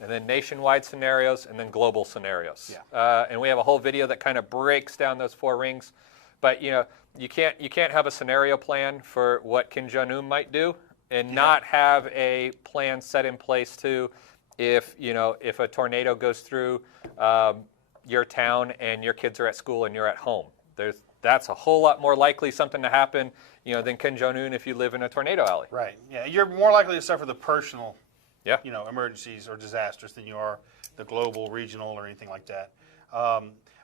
and then nationwide scenarios, and then global scenarios. Yeah. And we have a whole video that kind of breaks down those 4 rings. But you can't have a scenario plan for what Kim Jong-un might do, and not have a plan set in place too, if a tornado goes through your town and your kids are at school and you're at home. That's a whole lot more likely something to happen, than Kim Jong-un if you live in a tornado alley. right. Yeah, you're more likely to suffer the personal, Yeah. emergencies or disasters than you are the global, regional, or anything like that.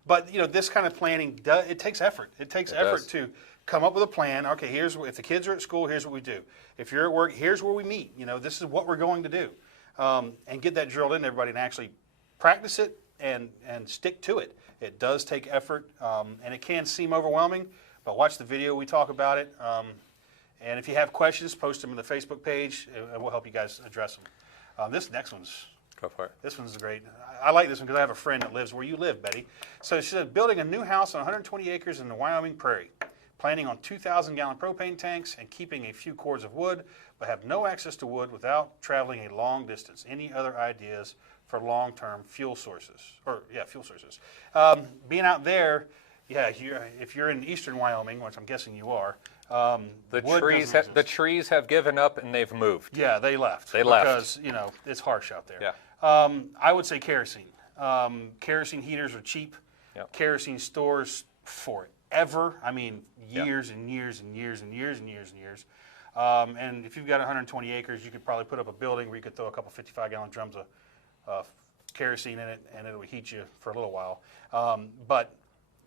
But this kind of planning, it takes effort. It takes effort does. to come up with a plan. Okay, if the kids are at school, here's what we do. If you're at work, here's where we meet. This is what we're going to do, and get that drilled into everybody and actually practice it and stick to it. It does take effort, and it can seem overwhelming. But watch the video. We talk about it. And if you have questions, post them in the Facebook page, and we'll help you guys address them. This next one's. Go for it. This one's great. I like this one because I have a friend that lives where you live, Betty. So she said, building a new house on 120 acres in the Wyoming prairie, planning on 2,000-gallon propane tanks and keeping a few cords of wood, but have no access to wood without traveling a long distance. Any other ideas for long-term fuel sources? Fuel sources. Being out there, if you're in eastern Wyoming, which I'm guessing you are, the trees have given up and they've moved. Yeah, they left. Because, it's harsh out there. Yeah. I would say kerosene. Kerosene heaters are cheap. Yep. Kerosene stores forever. I mean, years and years and years and years and years and years. And if you've got 120 acres, you could probably put up a building where you could throw a couple 55-gallon drums of kerosene in it, and it would heat you for a little while. But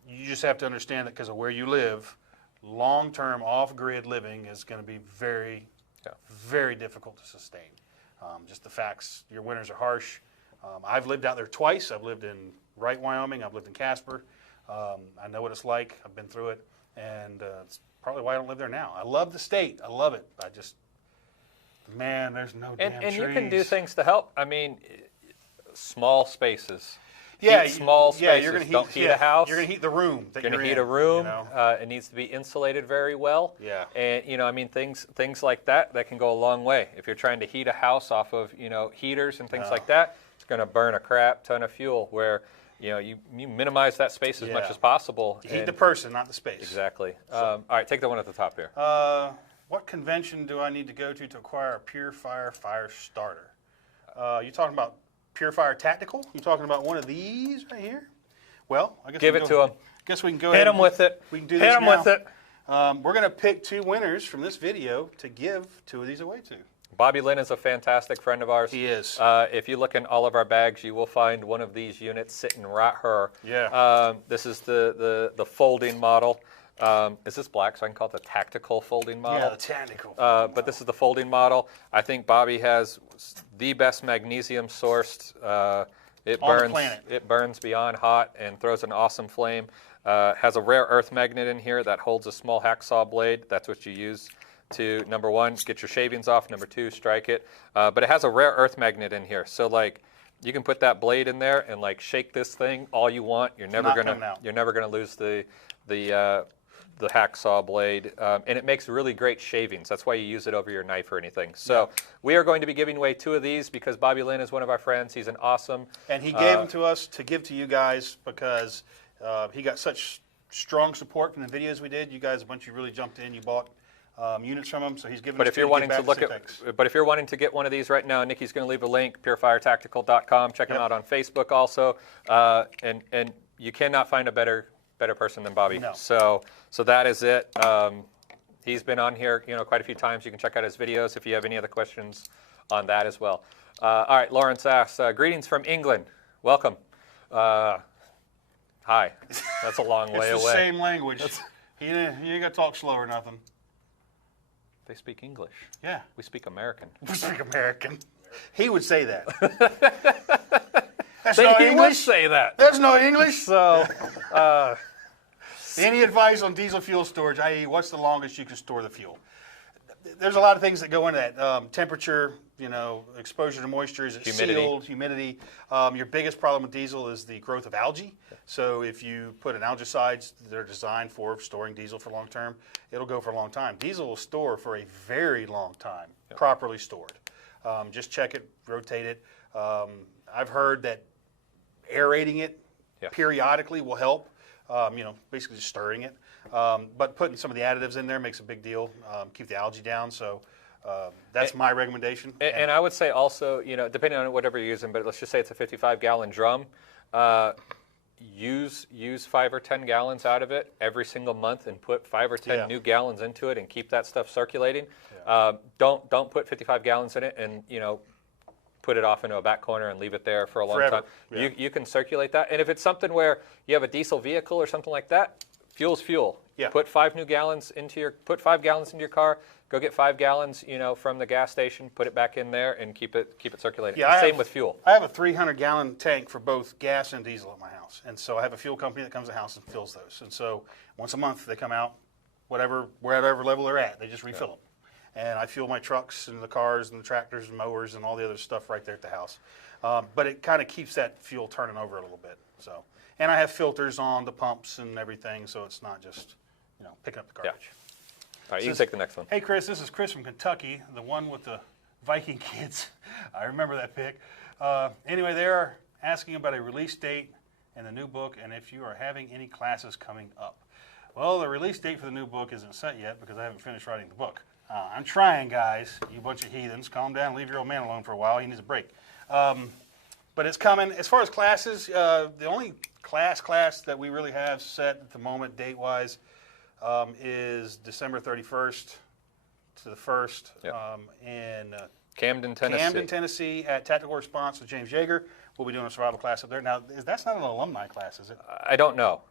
you just have to understand that because of where you live, long-term off-grid living is going to be very, very difficult to sustain. Just the facts, your winters are harsh. I've lived out there twice. I've lived in Wright, Wyoming. I've lived in Casper. I know what it's like. I've been through it, and it's probably why I don't live there now. I love the state. I love it. there's no damn trees. And you can do things to help. I mean, small spaces. Yeah, small spaces. You're going to Don't heat a house. You're going to heat the room. You're going to heat a room. It needs to be insulated very well. Yeah. And things like that can go a long way. If you're trying to heat a house off of heaters and things like that, it's going to burn a crap ton of fuel. Where you minimize that space as much as possible. Heat the person, not the space. Exactly. All right, take the one at the top here. What convention do I need to go to acquire a Purifier Firestarter? You talking about Purifier Tactical? You talking about one of these right here? Well, I guess give it to them. Guess we can go hit ahead. Hit them with it. We can do this now. Hit them with it. We're going to pick 2 winners from this video to give 2 of these away to. Bobby Lynn is a fantastic friend of ours. He is. If you look in all of our bags, you will find one of these units sitting right here. Yeah. This is the folding model. Is this black, so I can call it the tactical folding model? Yeah, the tactical. But this is the folding model. I think Bobby has the best magnesium sourced. It On the burns. planet. It burns beyond hot and throws an awesome flame. Has a rare earth magnet in here that holds a small hacksaw blade. That's what you use to, number 1, get your shavings off. Number 2, strike it. But it has a rare earth magnet in here. So you can put that blade in there and shake this thing all you want. You're never gonna lose the hacksaw blade, and it makes really great shavings. That's why you use it over your knife or anything. So we are going to be giving away 2 of these because Bobby Lynn is one of our friends. He's an awesome. And he gave them to us to give to you guys because he got such strong support from the videos we did. You guys, once you really jumped in, you bought units from him. So he's giving. But if you're wanting to get one of these right now, Nikki's going to leave a link, purifiertactical.com. Check him out on Facebook also, and you cannot find a better person than Bobby. No. So that is it. He's been on here, quite a few times. You can check out his videos if you have any other questions on that as well. All right, Lawrence asks, greetings from England. Welcome. Hi. That's a long way away. It's the same language. You ain't got to talk slow or nothing. They speak English. Yeah. We speak American. We speak American. He would say that. That's He no would English. say that. There's no English. So, Any advice on diesel fuel storage, i.e. what's the longest you can store the fuel? There's a lot of things that go into that. Temperature, exposure to moisture, is it sealed, humidity. Your biggest problem with diesel is the growth of algae. So if you put an algicides that are designed for storing diesel for long term, it'll go for a long time. Diesel will store for a very long time, properly stored. Just check it, rotate it. I've heard that aerating it periodically will help. Basically just stirring it. But putting some of the additives in there makes a big deal. Keep the algae down. So that's my recommendation. And I would say also, depending on whatever you're using, but let's just say it's a 55-gallon drum. Use 5 or 10 gallons out of it every single month and put 5 or 10 new gallons into it and keep that stuff circulating. Don't put 55 gallons in it and put it off into a back corner and leave it there for a long time. Yeah. You can circulate that. And if it's something where you have a diesel vehicle or something like that, fuel's fuel. Yeah. Put 5 gallons into your car. Go get 5 gallons, from the gas station. Put it back in there and keep it circulating. Yeah, Same with fuel. I have a 300-gallon tank for both gas and diesel at my house, and so I have a fuel company that comes to the house and fills those. And so once a month they come out, whatever level they're at, they just refill them. And I fuel my trucks and the cars and the tractors and mowers and all the other stuff right there at the house. But it kind of keeps that fuel turning over a little bit. So, and I have filters on the pumps and everything, so it's not just picking up the garbage. Yeah. All right, you can take the next one. Hey, Chris, this is Chris from Kentucky, the one with the Viking kids. I remember that pic. Anyway, they're asking about a release date in the new book and if you are having any classes coming up. Well, the release date for the new book isn't set yet because I haven't finished writing the book. I'm trying, guys. You bunch of heathens. Calm down. Leave your old man alone for a while. He needs a break. But it's coming. As far as classes, the only class that we really have set at the moment, date-wise, is December 31st to the 1st in Camden, Tennessee. At Tactical Response with James Yeager. We'll be doing a survival class up there. Now, that's not an alumni class, is it? I don't know.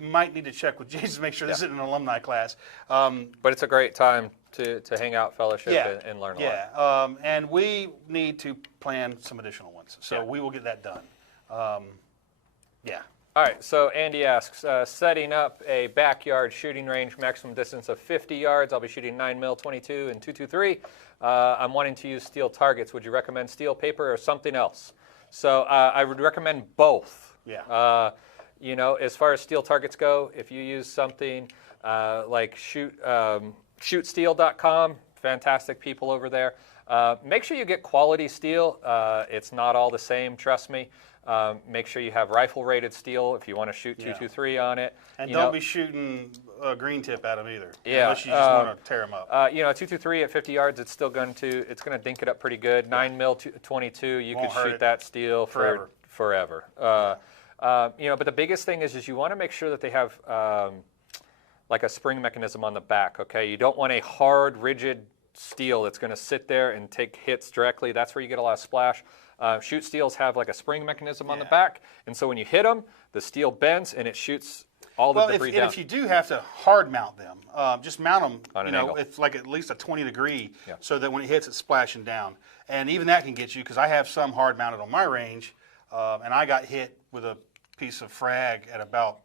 Might need to check with James to make sure this isn't an alumni class. But it's a great time to hang out, fellowship, and learn a lot. Yeah, and we need to plan some additional ones. So we will get that done. All right, so Andy asks, setting up a backyard shooting range, maximum distance of 50 yards. I'll be shooting 9mm 22 and .223. I'm wanting to use steel targets. Would you recommend steel, paper, or something else? So I would recommend both. Yeah. As far as steel targets go, if you use something like shootsteel.com, fantastic people over there. Make sure you get quality steel. It's not all the same, trust me. Make sure you have rifle-rated steel if you want to shoot .223 on it. And don't be shooting a green tip at them either. Yeah. Unless you just want to tear them up. .223 at 50 yards, it's going to dink it up pretty good. 9mm 22, you could shoot that steel forever. But the biggest thing is you want to make sure that they have like a spring mechanism on the back. Okay, you don't want a hard, rigid steel that's going to sit there and take hits directly. That's where you get a lot of splash. Shoot steels have like a spring mechanism on the back, and so when you hit them, the steel bends and it shoots all the debris down. Well, if you do have to hard mount them, just mount them. On an angle. It's like at least a 20 degree, so that when it hits, it's splashing down. And even that can get you, because I have some hard mounted on my range, and I got hit with a piece of frag at about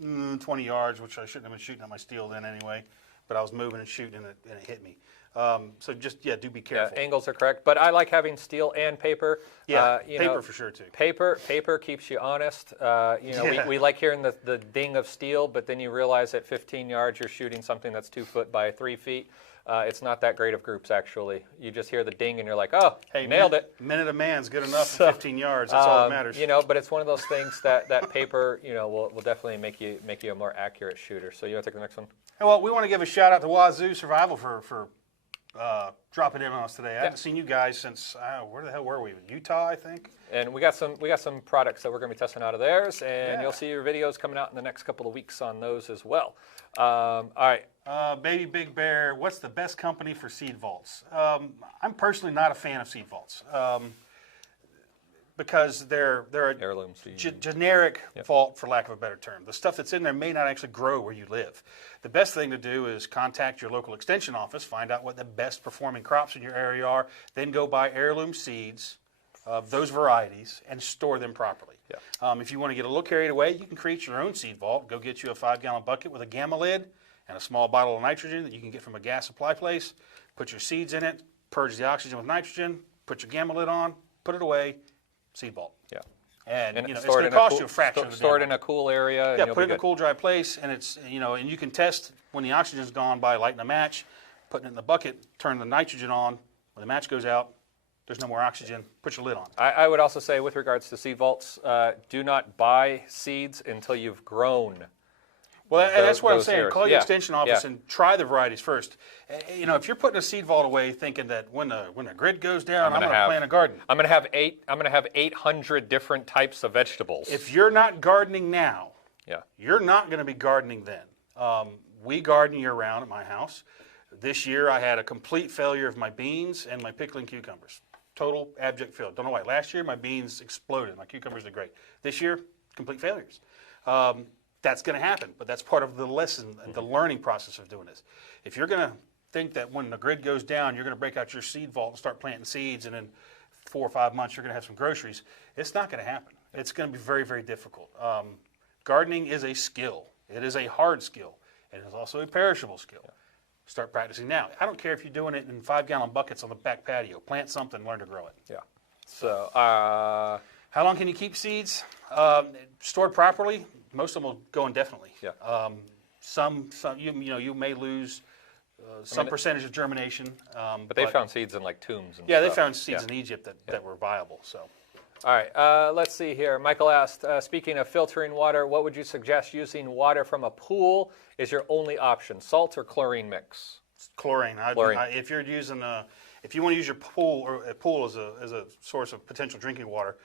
20 yards, which I shouldn't have been shooting at my steel then anyway, but I was moving and shooting and it hit me. So just, do be careful. Yeah, angles are correct, but I like having steel and paper. Yeah, paper for sure too. Paper keeps you honest. We like hearing the ding of steel, but then you realize at 15 yards you're shooting something that's 2 foot by 3 feet. It's not that great of groups, actually. You just hear the ding and you're like, oh, hey, nailed it. Minute of man's good enough at 15 yards. That's all that matters. But it's one of those things that paper, will definitely make you a more accurate shooter. So you want to take the next one? Well, we want to give a shout out to Wazoo Survival for dropping in on us today. I haven't seen you guys since where the hell were we? Utah, I think. And we got some products that we're going to be testing out of theirs, and you'll see your videos coming out in the next couple of weeks on those as well. All right. Baby Big Bear, what's the best company for seed vaults? I'm personally not a fan of seed vaults. because they're Heirloom seed. generic vault, for lack of a better term. The stuff that's in there may not actually grow where you live. The best thing to do is contact your local extension office, find out what the best performing crops in your area are, then go buy heirloom seeds of those varieties and store them properly. Yeah. If you want to get a little carried away, you can create your own seed vault. Go get you a 5-gallon bucket with a gamma lid and a small bottle of nitrogen that you can get from a gas supply place. Put your seeds in it, purge the oxygen with nitrogen, put your gamma lid on, put it away, seed vault. Yeah. And it's going to cost you a fraction of the Store it in a cool area. Yeah, put it in a cool, dry place, and it's and you can test when the oxygen's gone by lighting a match, putting it in the bucket, turn the nitrogen on. When the match goes out, there's no more oxygen. Put your lid on. I would also say, with regards to seed vaults, do not buy seeds until you've grown. Well, that's what I'm saying. Areas. Call your extension office and try the varieties first. If you're putting a seed vault away, thinking that when the grid goes down, I'm going to plant a garden. I'm going to have 800 different types of vegetables. If you're not gardening now, you're not going to be gardening then. We garden year round at my house. This year I had a complete failure of my beans and my pickling cucumbers. Total abject failure. Don't know why. Last year my beans exploded. My cucumbers did great. This year, complete failures. That's going to happen, but that's part of the lesson, the learning process of doing this. If you're going to think that when the grid goes down, you're going to break out your seed vault and start planting seeds, and in 4 or 5 months you're going to have some groceries, it's not going to happen. It's going to be very, very difficult. Gardening is a skill. It is a hard skill, and it's also a perishable skill. Start practicing now. I don't care if you're doing it in 5-gallon buckets on the back patio. Plant something, learn to grow it. Yeah. So, how long can you keep seeds? Stored properly, most of them will go indefinitely. Yeah. Some you may lose some percentage of germination. But they found seeds in like tombs. And yeah, stuff. they found seeds in Egypt that were viable. So. All right, let's see here. Michael asked, speaking of filtering water, what would you suggest using water from a pool is your only option, salt or chlorine mix? Chlorine. Chlorine. If you're using if you want to use your pool or a pool as a source of potential drinking water,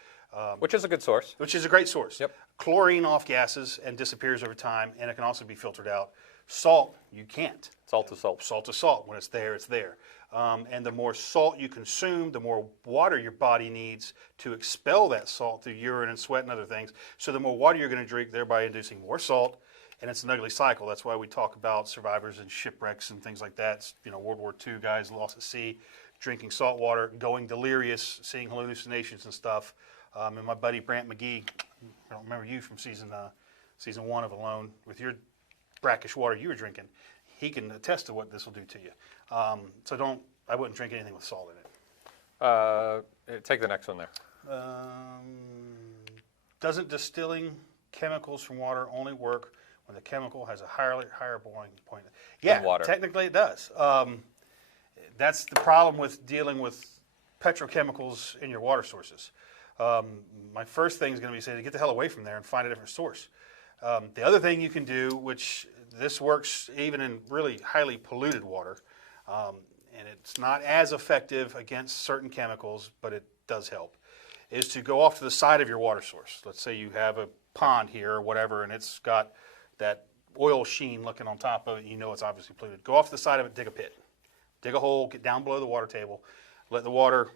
which is a good source. Which is a great source. Yep. Chlorine off gases and disappears over time, and it can also be filtered out. Salt, you can't. Salt to salt. Salt to salt. When it's there, it's there. And the more salt you consume, the more water your body needs to expel that salt through urine and sweat and other things. So the more water you're going to drink, thereby inducing more salt. And it's an ugly cycle. That's why we talk about survivors and shipwrecks and things like that. World War II guys lost at sea, drinking salt water, going delirious, seeing hallucinations and stuff. And my buddy Brant McGee, I don't remember you from season 1 of Alone, with your brackish water you were drinking. He can attest to what this will do to you. I wouldn't drink anything with salt in it. Take the next one there. Doesn't distilling chemicals from water only work when the chemical has a higher boiling point? Yeah, water. Technically it does. That's the problem with dealing with petrochemicals in your water sources. My first thing is going to be say to get the hell away from there and find a different source. The other thing you can do, which this works even in really highly polluted water, and it's not as effective against certain chemicals, but it does help, is to go off to the side of your water source. Let's say you have a pond here or whatever, and it's got that oil sheen looking on top of it. You know it's obviously polluted. Go off to the side of it, dig a pit. Dig a hole, get down below the water table, let the water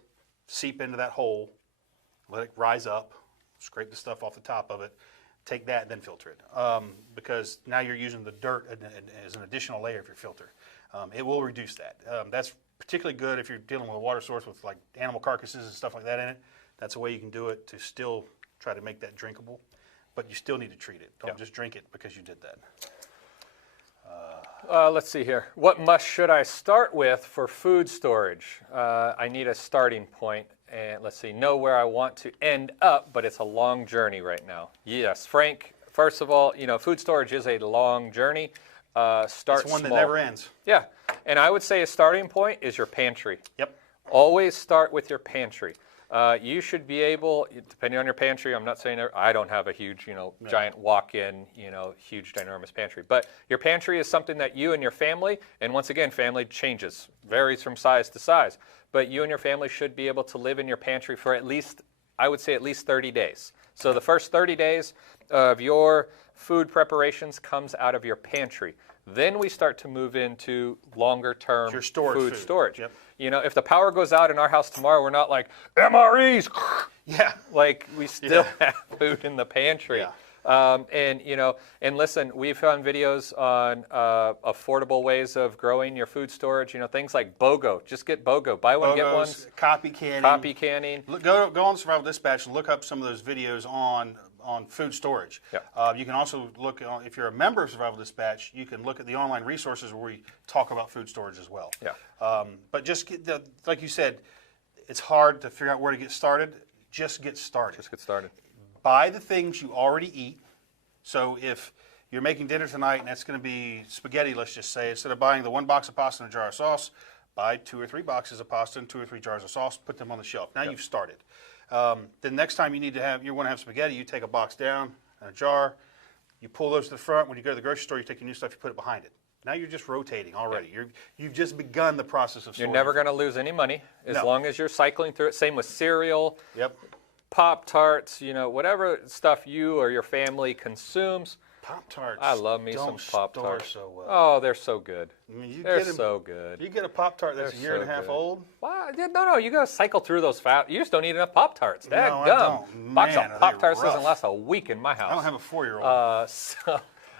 seep into that hole, let it rise up, scrape the stuff off the top of it, take that and then filter it. Because now you're using the dirt as an additional layer of your filter. It will reduce that. That's particularly good if you're dealing with a water source with like animal carcasses and stuff like that in it. That's a way you can do it to still try to make that drinkable. But you still need to treat it. Don't just drink it because you did that. Let's see here. What must should I start with for food storage? I need a starting point. And let's see, know where I want to end up, but it's a long journey right now. Yes, Frank, first of all, food storage is a long journey. Start It's one small. that never ends. Yeah, and I would say a starting point is your pantry. Yep. Always start with your pantry. You should be able, depending on your pantry, I'm not saying I don't have a huge, giant walk-in, huge, ginormous pantry. But your pantry is something that you and your family, and once again, family changes, varies from size to size. But you and your family should be able to live in your pantry for at least, I would say at least 30 days. So the first 30 days of your food preparations comes out of your pantry. Then we start to move into longer-term food storage. Yep. If the power goes out in our house tomorrow, we're not like, MREs, Yeah. Like we still have food in the pantry. Yeah. And listen, we found videos on affordable ways of growing your food storage. Things like BOGO. Just get BOGO. Buy one, get one. Copy canning. Copy canning. Go on Survival Dispatch and look up some of those videos on food storage. Yeah. You can also look, if you're a member of Survival Dispatch, you can look at the online resources where we talk about food storage as well. Yeah. But just like you said, it's hard to figure out where to get started. Just get started. Just get started. Buy the things you already eat. So if you're making dinner tonight and that's going to be spaghetti, let's just say, instead of buying the 1 box of pasta and a jar of sauce, buy 2 or 3 boxes of pasta and 2 or 3 jars of sauce, put them on the shelf. Now you've started. The next time you want to have spaghetti, you take a box down and a jar, you pull those to the front. When you go to the grocery store, you take your new stuff, you put it behind it. Now you're just rotating already. Yeah. You've just begun the process of sorting. You're never going to lose any money as long as you're cycling through it. Same with cereal. Yep. Pop-Tarts, whatever stuff you or your family consumes. Pop-Tarts. I love me some Pop-Tarts. So well. Oh, they're so good. I mean, They're so good. You get a Pop-Tart that's a year and a half old. Wow. No, you got to cycle through those fast. You just don't eat enough Pop-Tarts. No, I don't. Box Man, of are they Pop-Tarts doesn't rough. last a week in my house. I don't have a 4-year-old. All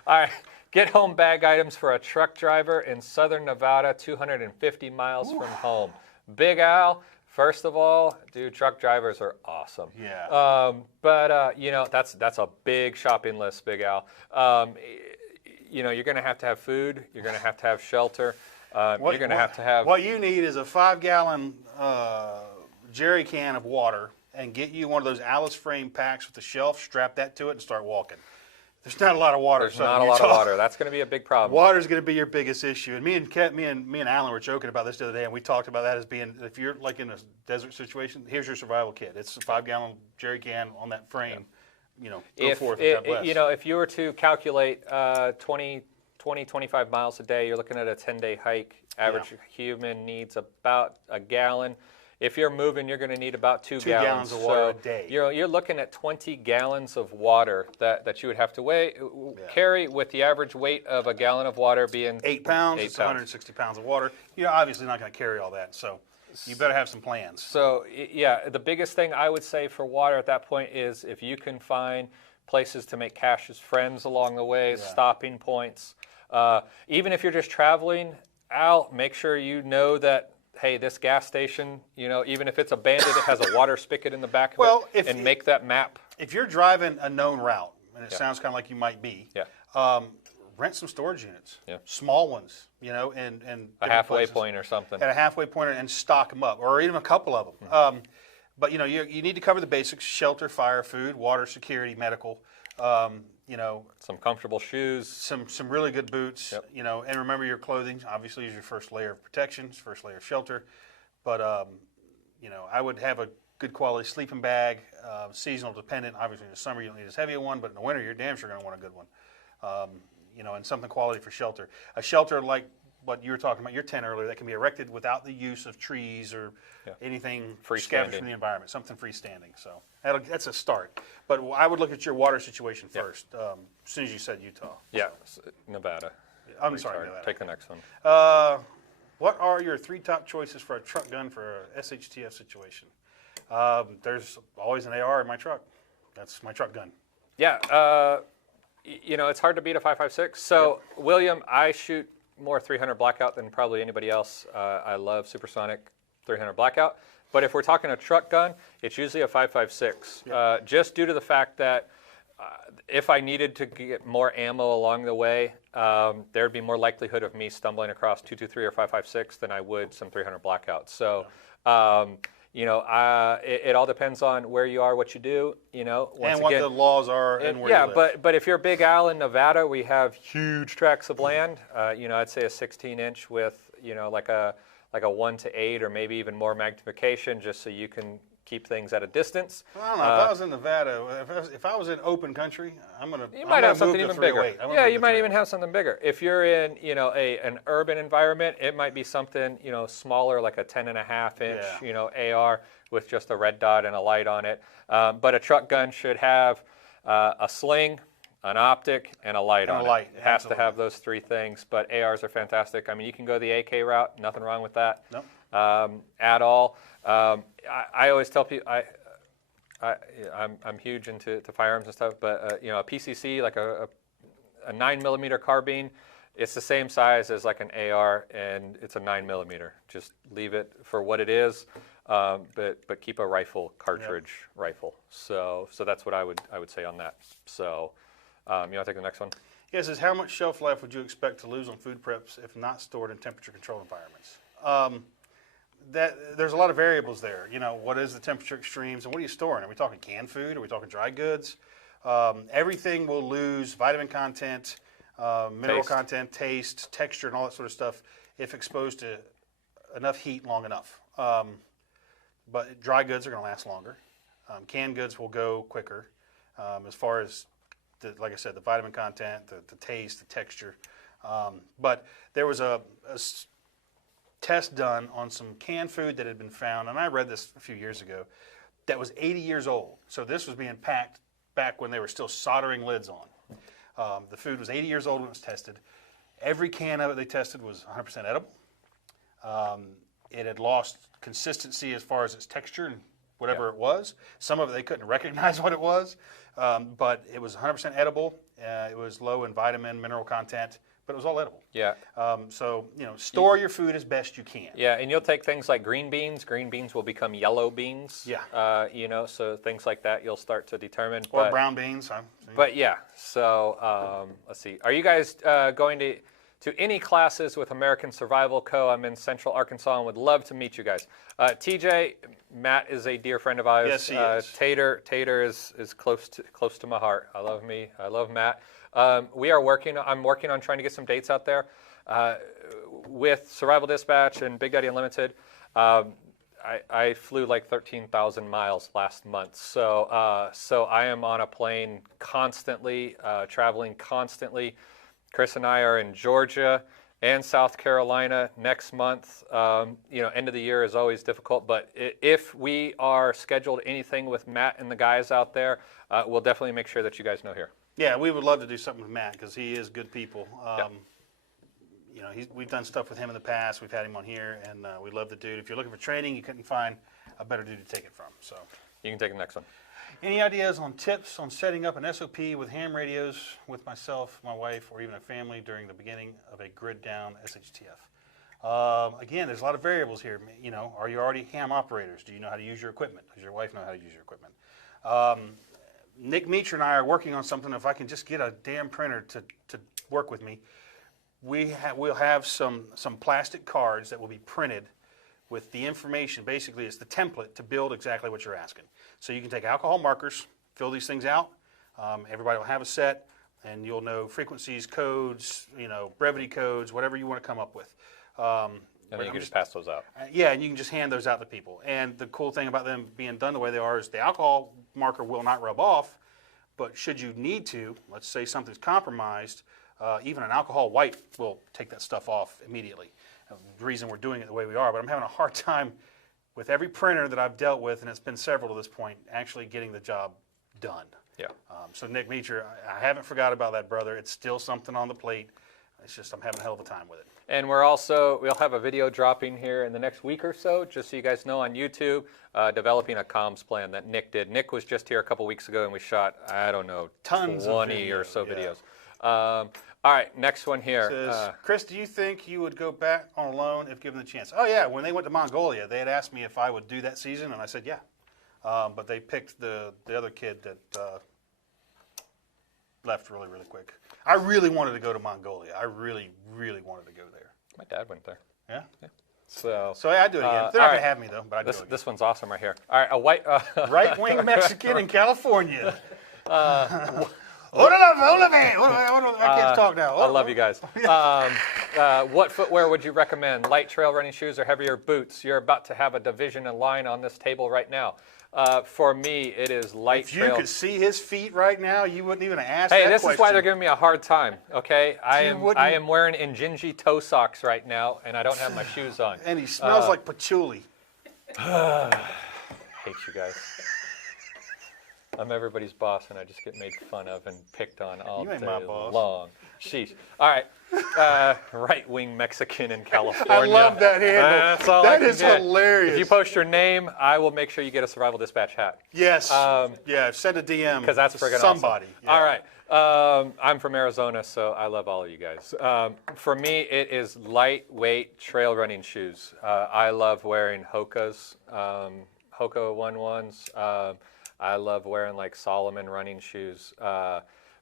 right. Get home bag items for a truck driver in southern Nevada, 250 miles from home. Big Al, first of all, dude, truck drivers are awesome. Yeah. That's a big shopping list, Big Al. You're going to have food. You're going to have shelter. You're going to have. What you need is a 5-gallon jerry can of water, and get you one of those Alice frame packs with the shelf. Strap that to it and start walking. There's not a lot of water. There's not a lot of water. That's going to be a big problem. Water's going to be your biggest issue. And me and Alan were joking about this the other day, and we talked about that as being, if you're like in a desert situation, here's your survival kit. It's a 5-gallon jerry can on that frame. Go forth and God bless. If you were to calculate 25 miles a day, you're looking at a 10-day hike. Average human needs about a gallon. If you're moving, you're going to need about 2 gallons of water a day. You're looking at 20 gallons of water that you would have to carry, with the average weight of a gallon of water being 8 pounds. It's 160 pounds of water. You're obviously not going to carry all that, so you better have some plans. So the biggest thing I would say for water at that point is if you can find places to make cash as friends along the way, stopping points. Even if you're just traveling out, make sure you know that, hey, this gas station, even if it's abandoned, it has a water spigot in the back of it, and make that map. If you're driving a known route, and it sounds kind of like you might be, rent some storage units, small ones, and a halfway point or something. At a halfway point and stock them up, or even a couple of them. But you need to cover the basics: shelter, fire, food, water, security, medical. Some comfortable shoes, some really good boots. And remember your clothing obviously is your first layer of protection, first layer of shelter. But I would have a good quality sleeping bag, seasonal dependent. Obviously in the summer you don't need as heavy a one, but in the winter you're damn sure going to want a good one. And something quality for shelter. A shelter like what you were talking about, your tent earlier, that can be erected without the use of trees or anything scavenged from the environment, something freestanding. So that's a start. But I would look at your water situation first, as soon as you said Utah. Yeah, Nevada. I'm sorry, Nevada. Take the next one. What are your 3 top choices for a truck gun for a SHTF situation? There's always an AR in my truck. That's my truck gun. Yeah, it's hard to beat a 5.56. So, William, I shoot more 300 blackout than probably anybody else. I love supersonic 300 blackout. But if we're talking a truck gun, it's usually a 5.56. Just due to the fact that if I needed to get more ammo along the way, there'd be more likelihood of me stumbling across 223 or 5.56 than I would some 300 blackout. So, it all depends on where you are, what you do. What the laws are and where you live. but if you're Big Al in Nevada, we have huge tracts of land. I'd say a 16-inch with like a 1:8 or maybe even more magnification, just so you can keep things at a distance. I don't know. If I was in Nevada, if I was in open country, you might have something even bigger. Yeah, you might even have something bigger. If you're in an urban environment, it might be something smaller, like a 10.5-inch AR with just a red dot and a light on it. But a truck gun should have a sling, an optic, and a light on it. It has to have those 3 things. But ARs are fantastic. I mean, you can go the AK route. Nothing wrong with that. Nope. At all. I always tell people, I'm huge into firearms and stuff, but you know, a PCC, like a 9mm carbine, it's the same size as like an AR, and it's a 9mm. Just leave it for what it is, but keep a rifle cartridge rifle. So that's what I would say on that. So you want to take the next one? Yeah, it says, how much shelf life would you expect to lose on food preps if not stored in temperature-controlled environments? There's a lot of variables there. You know, what is the temperature extremes, and what are you storing? Are we talking canned food? Are we talking dry goods? Everything will lose vitamin content, mineral content, taste, texture, and all that sort of stuff if exposed to enough heat long enough. But dry goods are going to last longer. Canned goods will go quicker as far as, like I said, the vitamin content, the taste, the texture. But there was a test done on some canned food that had been found, and I read this a few years ago, that was 80 years old. So this was being packed back when they were still soldering lids on. The food was 80 years old when it was tested. Every can of it they tested was 100% edible. It had lost consistency as far as its texture and whatever it was. Some of it they couldn't recognize what it was, but it was 100% edible. It was low in vitamin, mineral content, but it was all edible. Yeah. So, you know, store your food as best you can. Yeah, and you'll take things like green beans. Green beans will become yellow beans. Yeah. You know, so things like that you'll start to determine. Or brown beans. But yeah, so let's see. Are you guys going to any classes with American Survival Co.? I'm in Central Arkansas and would love to meet you guys. TJ, Matt is a dear friend of ours. Yes, he is. Tater is close to my heart. I love Matt. I'm working on trying to get some dates out there with Survival Dispatch and Big Daddy Unlimited. I flew like 13,000 miles last month, so I am on a plane constantly, traveling constantly. Chris and I are in Georgia and South Carolina next month. You know, end of the year is always difficult, but if we are scheduled anything with Matt and the guys out there, we'll definitely make sure that you guys know here. Yeah, we would love to do something with Matt because he is good people. You know, we've done stuff with him in the past. We've had him on here, and we love the dude. If you're looking for training, you couldn't find a better dude to take it from. So you can take the next one. Any ideas on tips on setting up an SOP with ham radios with myself, my wife, or even a family during the beginning of a grid down SHTF? Again, there's a lot of variables here. You know, are you already ham operators? Do you know how to use your equipment? Does your wife know how to use your equipment? Nick Meacher and I are working on something. If I can just get a damn printer to work with me, we'll have some plastic cards that will be printed with the information. Basically, it's the template to build exactly what you're asking. So you can take alcohol markers, fill these things out. Everybody will have a set, and you'll know frequencies, codes, you know, brevity codes, whatever you want to come up with. And then you can just pass those out. Yeah, and you can just hand those out to people. And the cool thing about them being done the way they are is the alcohol marker will not rub off, but should you need to, let's say something's compromised, even an alcohol wipe will take that stuff off immediately. The reason we're doing it the way we are, but I'm having a hard time with every printer that I've dealt with, and it's been several to this point, actually getting the job done. Yeah. So Nick Meacher, I haven't forgot about that, brother. It's still something on the plate. It's just I'm having a hell of a time with it. And we'll have a video dropping here in the next week or so, just so you guys know, on YouTube, developing a comms plan that Nick did. Nick was just here a couple weeks ago, and we shot, I don't know, tons 20 of or so videos. Yeah. All right, next one here. It says, Chris, do you think you would go back on a loan if given the chance? Oh, yeah. When they went to Mongolia, they had asked me if I would do that season, and I said, yeah. But they picked the other kid that left really, really quick. I really wanted to go to Mongolia. I really, really wanted to go there. My dad went there. Yeah? Yeah. So yeah, I'd do it again. They're not going to have me, though, but I'd do it again. This one's awesome right here. All right, a white... Right-wing Mexican in California. I can't talk now. I love you guys. What footwear would you recommend? Light trail running shoes or heavier boots? You're about to have a division and line on this table right now. For me, it is light trail. If you could see his feet right now, you wouldn't even ask that question. Hey, this is why they're giving me a hard time, okay? I am wearing Injinji toe socks right now, and I don't have my shoes on. And he smells like patchouli. Hate you guys. I'm everybody's boss, and I just get made fun of and picked on all You ain't day my boss. long. Sheesh. All right. Right-wing Mexican in California. I love that handle. That's all I That can is get. hilarious. If you post your name, I will make sure you get a Survival Dispatch hat. Yes. Yeah, send a DM. Because that's to friggin' somebody. awesome. Yeah. All right. I'm from Arizona, so I love all of you guys. For me, it is lightweight trail running shoes. I love wearing Hoka's, Hoka 1-1s. I love wearing like Solomon running shoes.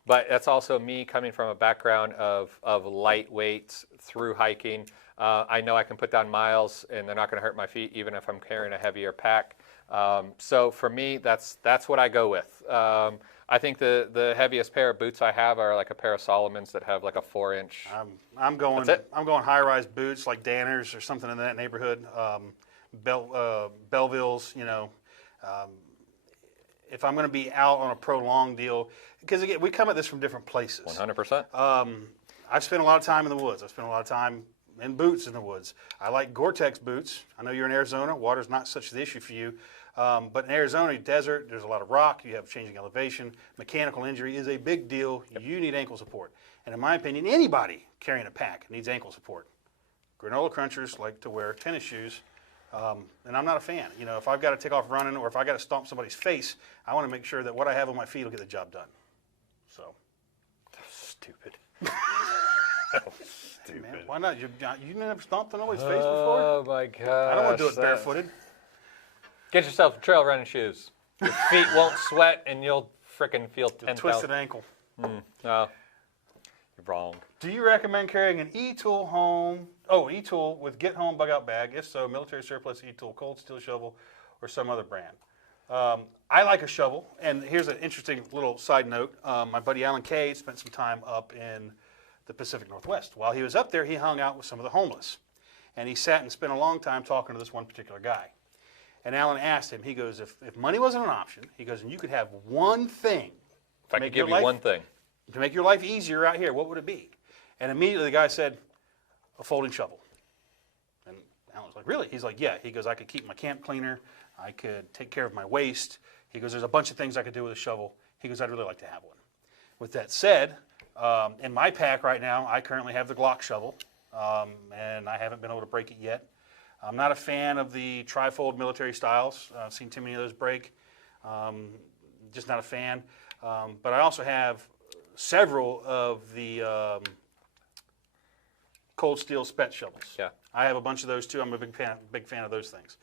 But that's also me coming from a background of lightweight through hiking. I know I can put down miles and they're not going to hurt my feet even if I'm carrying a heavier pack. So for me, that's what I go with. I think the heaviest pair of boots I have are like a pair of Solomons that have like a 4-inch. I'm going That's it? I'm going high-rise boots like Danners or something in that neighborhood. Bellevilles, you know. If I'm going to be out on a prolonged deal, because again, we come at this from different places. 100%. I've spent a lot of time in the woods. I've spent a lot of time in boots in the woods. I like Gore-Tex boots. I know you're in Arizona. Water's not such an issue for you. But in Arizona, desert, there's a lot of rock. You have changing elevation. Mechanical injury is a big deal. Yep. You need ankle support. And in my opinion, anybody carrying a pack needs ankle support. Granola crunchers like to wear tennis shoes. And I'm not a fan. You know, if I've got to take off running or if I got to stomp somebody's face, I want to make sure that what I have on my feet will get the job done. So. Stupid. Hey man, why not? You never stomped on nobody's face before? Oh my God. I don't want to do it barefooted. Get yourself trail running shoes. Your feet won't sweat and you'll frickin' feel 10,000. Twisted ankle. No, you're wrong. Do you recommend carrying an e-tool home? Oh, e-tool with get home bug out bag. If so, military surplus e-tool, cold steel shovel, or some other brand. I like a shovel, and here's an interesting little side note. My buddy Alan Kay spent some time up in the Pacific Northwest. While he was up there, he hung out with some of the homeless, and he sat and spent a long time talking to this one particular guy. And Alan asked him, he goes, if money wasn't an option, he goes, and you could have one thing. If I could give you one thing. To make your life easier out here, what would it be? And immediately the guy said, a folding shovel. And Alan was like, really? He's like, yeah. He goes, I could keep my camp cleaner. I could take care of my waste. He goes, there's a bunch of things I could do with a shovel. He goes, I'd really like to have one. With that said, in my pack right now, I currently have the Glock shovel, and I haven't been able to break it yet. I'm not a fan of the trifold military styles. I've seen too many of those break. Just not a fan. But I also have several of the cold steel spet shovels. Yeah. I have a bunch of those too. I'm a big fan of those things.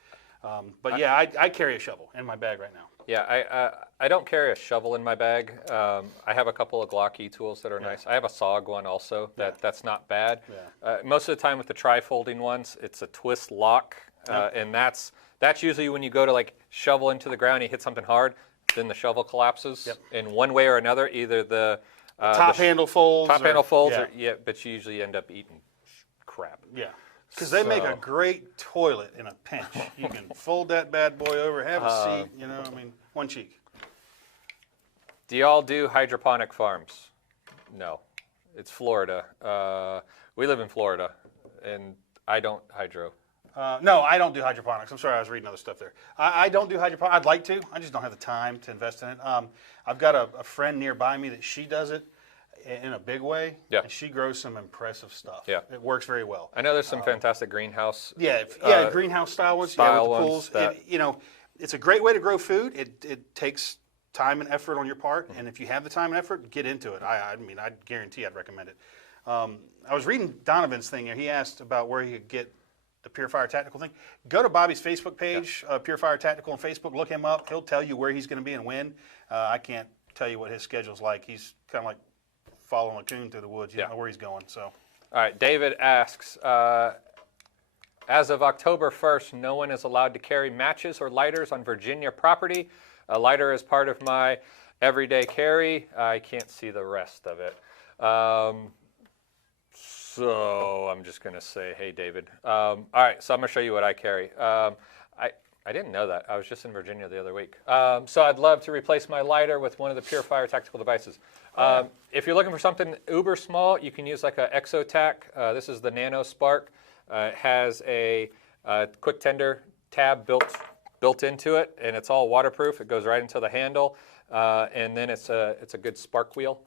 But yeah, I carry a shovel in my bag right now. Yeah, I don't carry a shovel in my bag. I have a couple of Glocky tools that are nice. I have a SOG one also that's not bad. Yeah. Most of the time with the tri-folding ones, it's a twist lock, and that's usually when you go to like shovel into the ground, you hit something hard, then the shovel collapses in one way or another. Either the top handle folds. Or, but you usually end up eating crap. Yeah. Because they make a great toilet in a pinch. You can fold that bad boy over, have a seat, you know, I mean, one cheek. Do y'all do hydroponic farms? No. It's Florida. We live in Florida, and I don't hydro. No, I don't do hydroponics. I'm sorry, I was reading other stuff there. I don't do hydroponics. I'd like to. I just don't have the time to invest in it. I've got a friend nearby me that she does it in a big way, and she grows some impressive stuff. Yeah, it works very well. I know there's some fantastic greenhouse. Greenhouse style ones. With the pools. You know, it's a great way to grow food. It takes time and effort on your part, and if you have the time and effort, get into it. I mean, I guarantee I'd recommend it. I was reading Donovan's thing here. He asked about where he could get the Purifier Tactical thing. Go to Bobby's Facebook page, Purifier Tactical on Facebook. Look him up. He'll tell you where he's going to be and when. I can't tell you what his schedule's like. He's kind of like following a coon through the woods. You don't know where he's going. So, all right. David asks, as of October 1st, no one is allowed to carry matches or lighters on Virginia property. A lighter is part of my everyday carry. I can't see the rest of it. So I'm just going to say, hey, David. All right, so I'm going to show you what I carry. I didn't know that. I was just in Virginia the other week. So I'd love to replace my lighter with one of the Purifier tactical devices. If you're looking for something uber small, you can use like a Exotac. This is the Nano Spark. It has a quick tender tab built built into it, and it's all waterproof. It goes right into the handle, and then it's a good spark wheel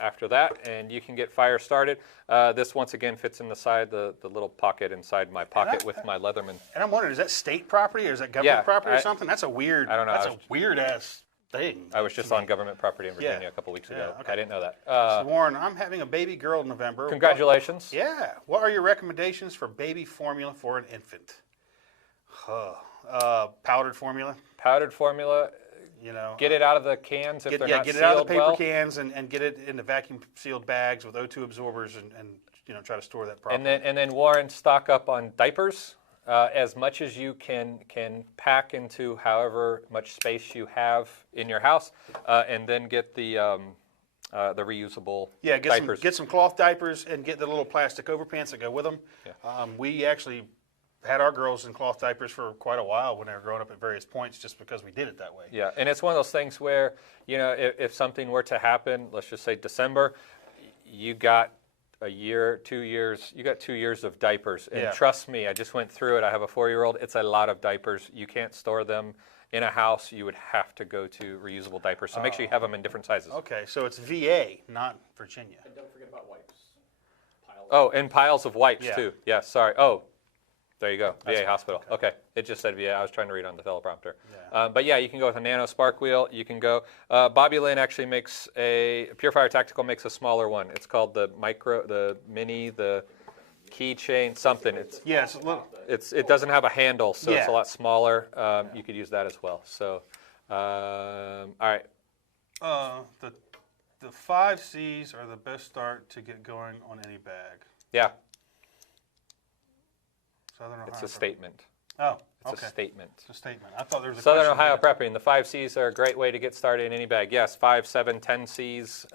after that, and you can get fire started. This once again fits in the side, the little pocket inside my pocket with my Leatherman. And I'm wondering, is that state property or is that government property or something? That's a weird. I don't know. That's a weird ass thing. I was just on government property in Virginia a couple weeks ago. Okay. I didn't know that. So Warren, I'm having a baby girl in November. Congratulations. What are your recommendations for baby formula for an infant? Powdered formula. Powdered formula. Get it out of the cans if they're not get sealed it out of the paper well. cans and get it into vacuum sealed bags with O2 absorbers and try to store that properly. And then Warren, stock up on diapers as much as you can pack into however much space you have in your house, and then get the reusable diapers. Get some cloth diapers and get the little plastic overpants that go with them. Yeah. We actually had our girls in cloth diapers for quite a while when they were growing up at various points, just because we did it that way. Yeah, and it's one of those things where, if something were to happen, let's just say December, you got a year, 2 years, you got 2 years of diapers. And trust me, I just went through it. I have a 4-year-old. It's a lot of diapers. You can't store them in a house. You would have to go to reusable diapers. So make sure you have them in different sizes. Okay, so it's VA, not Virginia. And don't forget about wipes. And piles of wipes too. Yeah, sorry. There you go, VA hospital. Okay, it just said VA. I was trying to read on the teleprompter. Yeah. But yeah, you can go with a nano spark wheel. You can go. Bobby Lynn actually makes Purifier Tactical makes a smaller one. It's called the mini, the keychain something. It's a little. It doesn't have a handle, so it's a lot smaller. You could use that as well. So, all right. The 5 C's are the best start to get going on any bag. Yeah. Southern Ohio. It's a statement. Oh, It's a statement. It's a statement. I thought there was a Southern question Ohio there. prepping. The 5 C's are a great way to get started in any bag. Yes, 5, 7, 10 C's.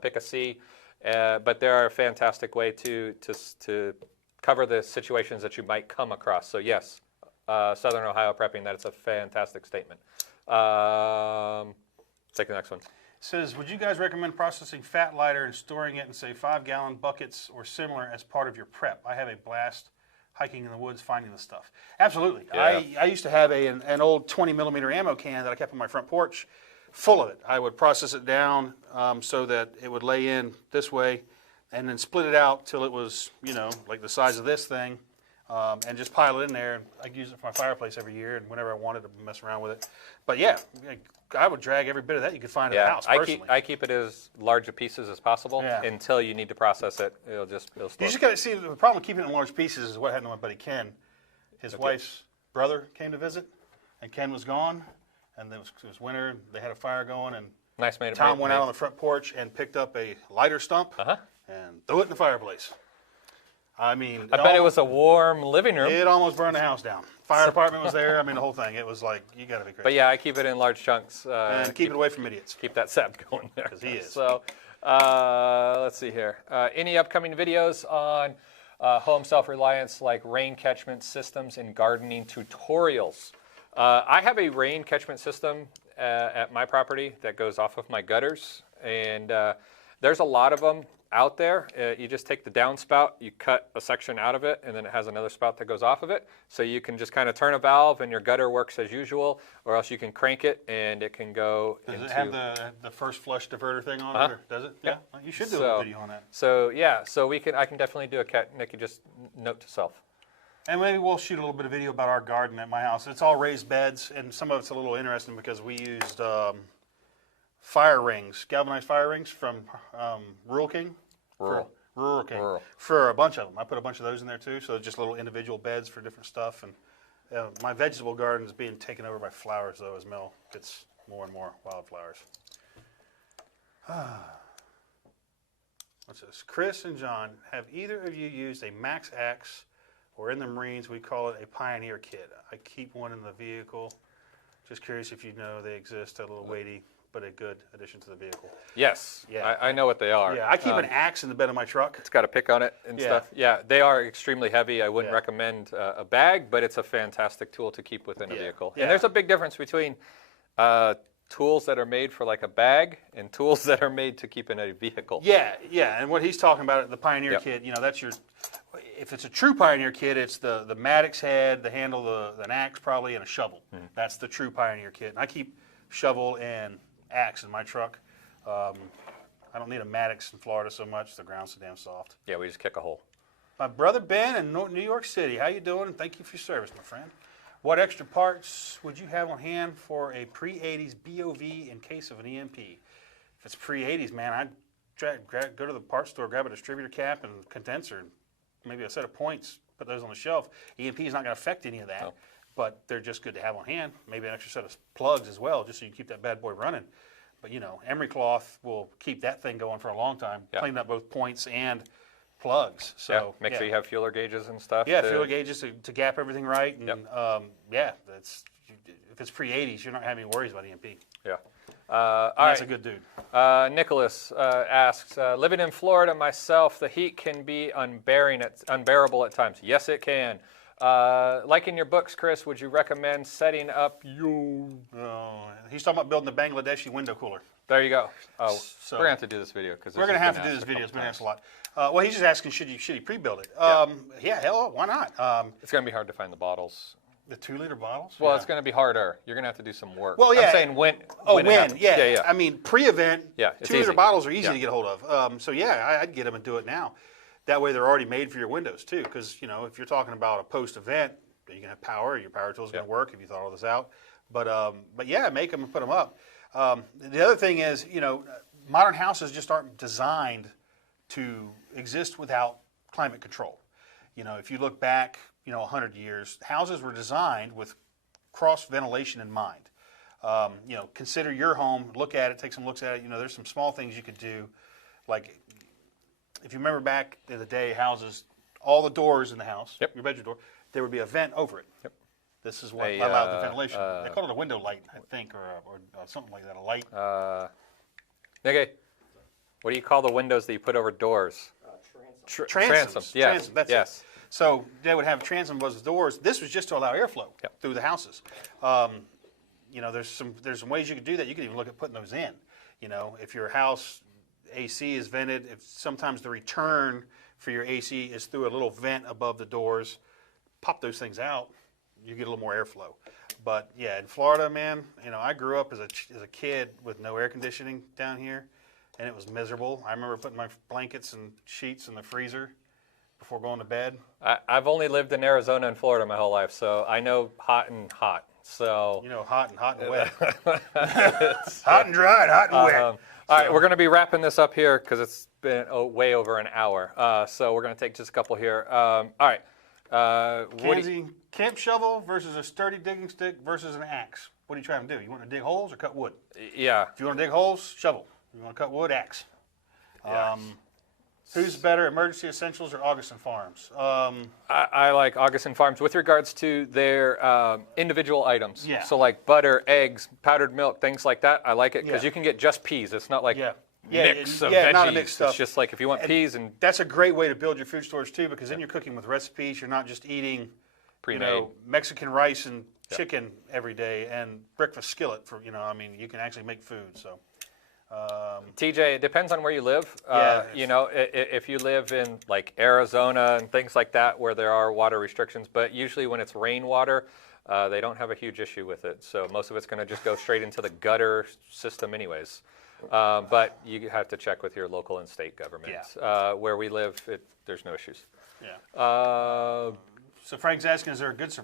Pick a C, but they're a fantastic way to cover the situations that you might come across. So yes, Southern Ohio prepping. That is a fantastic statement. Take the next one. It says, would you guys recommend processing fat lighter and storing it in, say, 5-gallon buckets or similar as part of your prep? I have a blast hiking in the woods finding the stuff. Absolutely. Yeah. I used to have an old 20-millimeter ammo can that I kept on my front porch full of it. I would process it down so that it would lay in this way and then split it out till it was, like the size of this thing, and just pile it in there. I'd use it for my fireplace every year and whenever I wanted to mess around with it. But yeah, I would drag every bit of that you could find in the house personally. I keep it as large a pieces as possible until you need to process it. It'll You just got to see, the problem with keeping it in large pieces is what happened to my buddy Ken. His wife's brother came to visit, and Ken was gone, and it was winter, and they had a fire going, and Tom went out on the front porch and picked up a lighter stump and threw it in the fireplace. I mean, I bet it was a warm living room. It almost burned the house down. Fire department was there. I mean, the whole thing. It was like, you got to be crazy. But yeah, I keep it in large chunks. And keep it away from idiots. Keep that sap going there. Because he is. So, let's see here. Any upcoming videos on home self-reliance, like rain catchment systems and gardening tutorials? I have a rain catchment system at my property that goes off of my gutters, and there's a lot of them out there. You just take the downspout, you cut a section out of it, and then it has another spout that goes off of it. So you can just kind of turn a valve and your gutter works as usual, or else you can crank it and it can go Does it have the first flush diverter thing on it? Or does it? Yeah. Well, you should do a video on that. So yeah, I can definitely do a Nick, you just note to self. And maybe we'll shoot a little bit of video about our garden at my house. It's all raised beds, and some of it's a little interesting because we used fire rings, galvanized fire rings from Rural King. Rural King. For a bunch of them. I put a bunch of those in there too, so just little individual beds for different stuff. And my vegetable garden is being taken over by flowers, though, as Mel gets more and more wildflowers. What's this? Chris and John, have either of you used a Max Axe, or in the Marines we call it a Pioneer kit? I keep one in the vehicle. Just curious if you know they exist. A little weighty, but a good addition to the vehicle. Yes, I know what they are. Yeah, I keep an axe in the bed of my truck. It's got a pick on it and stuff. Yeah, they are extremely heavy. I wouldn't recommend a bag, but it's a fantastic tool to keep within a vehicle. And there's a big difference between tools that are made for like a bag and tools that are made to keep in a vehicle. Yeah, and what he's talking about, the Pioneer kit, that's your, if it's a true Pioneer kit, it's the Maddox head, the handle, an axe probably, and a shovel. That's the true Pioneer kit. And I keep shovel and axe in my truck. I don't need a Maddox in Florida so much. The ground's so damn soft. Yeah, we just kick a hole. My brother Ben in New York City. How you doing? And thank you for your service, my friend. What extra parts would you have on hand for a pre-80s BOV in case of an EMP? If it's pre-80s, man, I'd go to the parts store, grab a distributor cap and condenser, and maybe a set of points, put those on the shelf. EMP is not going to affect any of that, but they're just good to have on hand. Maybe an extra set of plugs as well, just so you can keep that bad boy running. But, emery cloth will keep that thing going for a long time, cleaning up both points and plugs. So make sure you have feeler gauges and stuff. Yeah, feeler gauges to gap everything right. And if it's pre-80s, you're not having any worries about EMP. Yeah. That's a good dude. Nicholas asks, living in Florida myself, the heat can be unbearable at times. Yes, it can. Like in your books, Chris, would you recommend setting up your... He's talking about building a Bangladeshi window cooler. There you go. Oh, So- we're going to have to do this video because We're going to have to do this video. It's been asked a lot. Well, he's just asking, should he pre-build it? Hell, why not? It's going to be hard to find the bottles. The 2-liter bottles? Well, it's going to be harder. You're going to have to do some work. Well, yeah. I'm saying when. Yeah. I mean, pre-event, it's 2-liter easy. bottles are easy Yeah. to get a hold of. I'd get them and do it now. That way they're already made for your windows, too. Because, if you're talking about a post-event, you can have power. Your power tool is going to work if you thought all this out. But make them and put them up. The other thing is, modern houses just aren't designed to exist without climate control. If you look back, 100 years, houses were designed with cross ventilation in mind. Consider your home, look at it, take some looks at it. There's some small things you could do. Like, if you remember back in the day, houses, all the doors in the house, your bedroom door, there would be a vent over it. Yep. This is what allowed the ventilation. They called it a window light, I think, or something like that, a light. Okay. What do you call the windows that you put over doors? Transoms. Yes. Transom, that's yes. it. So they would have transom was doors. This was just to allow airflow through the houses. There's some ways you could do that. You could even look at putting those in. If your house AC is vented, if sometimes the return for your AC is through a little vent above the doors, pop those things out, you get a little more airflow. But yeah, in Florida, man, I grew up as a kid with no air conditioning down here, and it was miserable. I remember putting my blankets and sheets in the freezer before going to bed. I've only lived in Arizona and Florida my whole life, so I know hot and hot. So hot and wet. Hot and dry, and hot and wet. All right, we're going to be wrapping this up here because it's been way over an hour. So we're going to take just a couple here. All right. Kenzie, camp shovel versus a sturdy digging stick versus an axe. What are you trying to do? You want to dig holes or cut wood? Yeah. If you want to dig holes, shovel. If you want to cut wood, axe. Who's better, Emergency Essentials or Augustin Farms? I like Augustin Farms with regards to their individual items. Yeah. So like butter, eggs, powdered milk, things like that. I like it because you can get just peas. It's not like mix of veggies. Not a mixed stuff. It's just like if you want peas and that's a great way to build your food storage too, because then you're cooking with recipes. You're not just eating pre-made Mexican rice and chicken every day and breakfast skillet for you can actually make food. So. TJ, it depends on where you live. If you live in like Arizona and things like that where there are water restrictions, but usually when it's rainwater, they don't have a huge issue with it. So most of it's going to just go straight into the gutter system anyways. But you have to check with your local and state governments. Where we live, there's no issues. Yeah. So Frank's asking, is there a good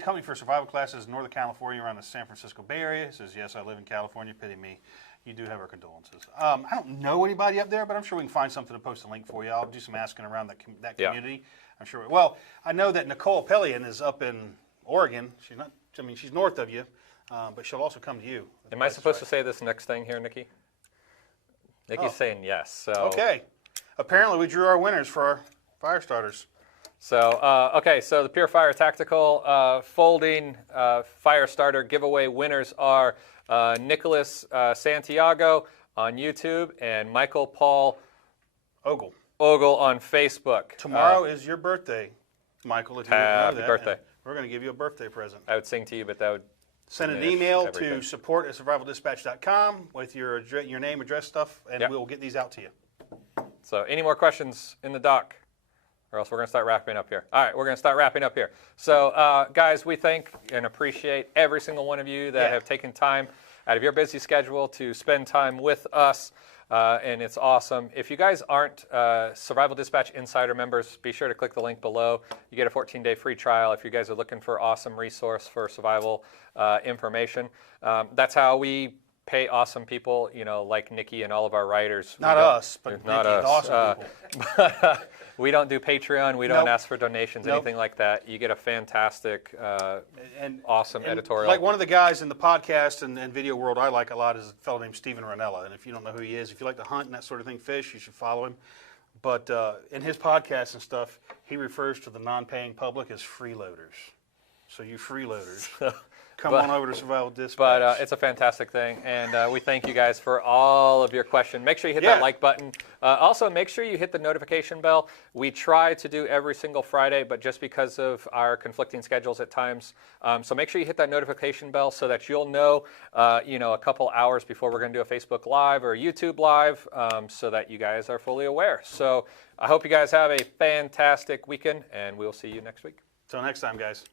company for survival classes in Northern California around the San Francisco Bay Area? He says, yes, I live in California. Pity me. You do have our condolences. I don't know anybody up there, but I'm sure we can find something to post a link for you. I'll do some asking around that community. I'm sure. Well, I know that Nicole Pellion is up in Oregon. She's not. She's north of you, but she'll also come to you. Am I supposed to say this next thing here, Nikki? Nikki's saying yes. So okay. Apparently, we drew our winners for our fire starters. So so the Pure Fire Tactical folding fire starter giveaway winners are Nicholas Santiago on YouTube and Michael Paul Ogle on Facebook. Tomorrow is your birthday, Michael. If you didn't know that, happy birthday! We're going to give you a birthday present. I would sing to you, but that would send an email to support@survivaldispatch.com with your name, address, stuff, and we'll get these out to you. So, any more questions in the dock? or else we're going to start wrapping up here. All right, we're going to start wrapping up here. So, guys, we thank and appreciate every single one of you that have taken time out of your busy schedule to spend time with us, and it's awesome. If you guys aren't Survival Dispatch Insider members, be sure to click the link below. You get a 14-day free trial if you guys are looking for awesome resource for survival information. That's how we pay awesome people, like Nikki and all of our writers. Not us, but Nikki not is us. awesome people. We don't do Patreon. We don't Nope. ask for donations, anything like that. You get a fantastic, awesome editorial. Like one of the guys in the podcast and video world I like a lot is a fellow named Steven Ranella. And if you don't know who he is, if you like to hunt and that sort of thing, fish, you should follow him. But in his podcast and stuff, he refers to the non-paying public as freeloaders. So you freeloaders, come on over to Survival Dispatch. But it's a fantastic thing, and we thank you guys for all of your questions. Make sure you hit that like button. Also, make sure you hit the notification bell. We try to do every single Friday, but just because of our conflicting schedules at times. So make sure you hit that notification bell so that you'll know, a couple hours before we're going to do a Facebook Live or a YouTube Live, so that you guys are fully aware. So I hope you guys have a fantastic weekend, and we'll see you next week. Till next time, guys.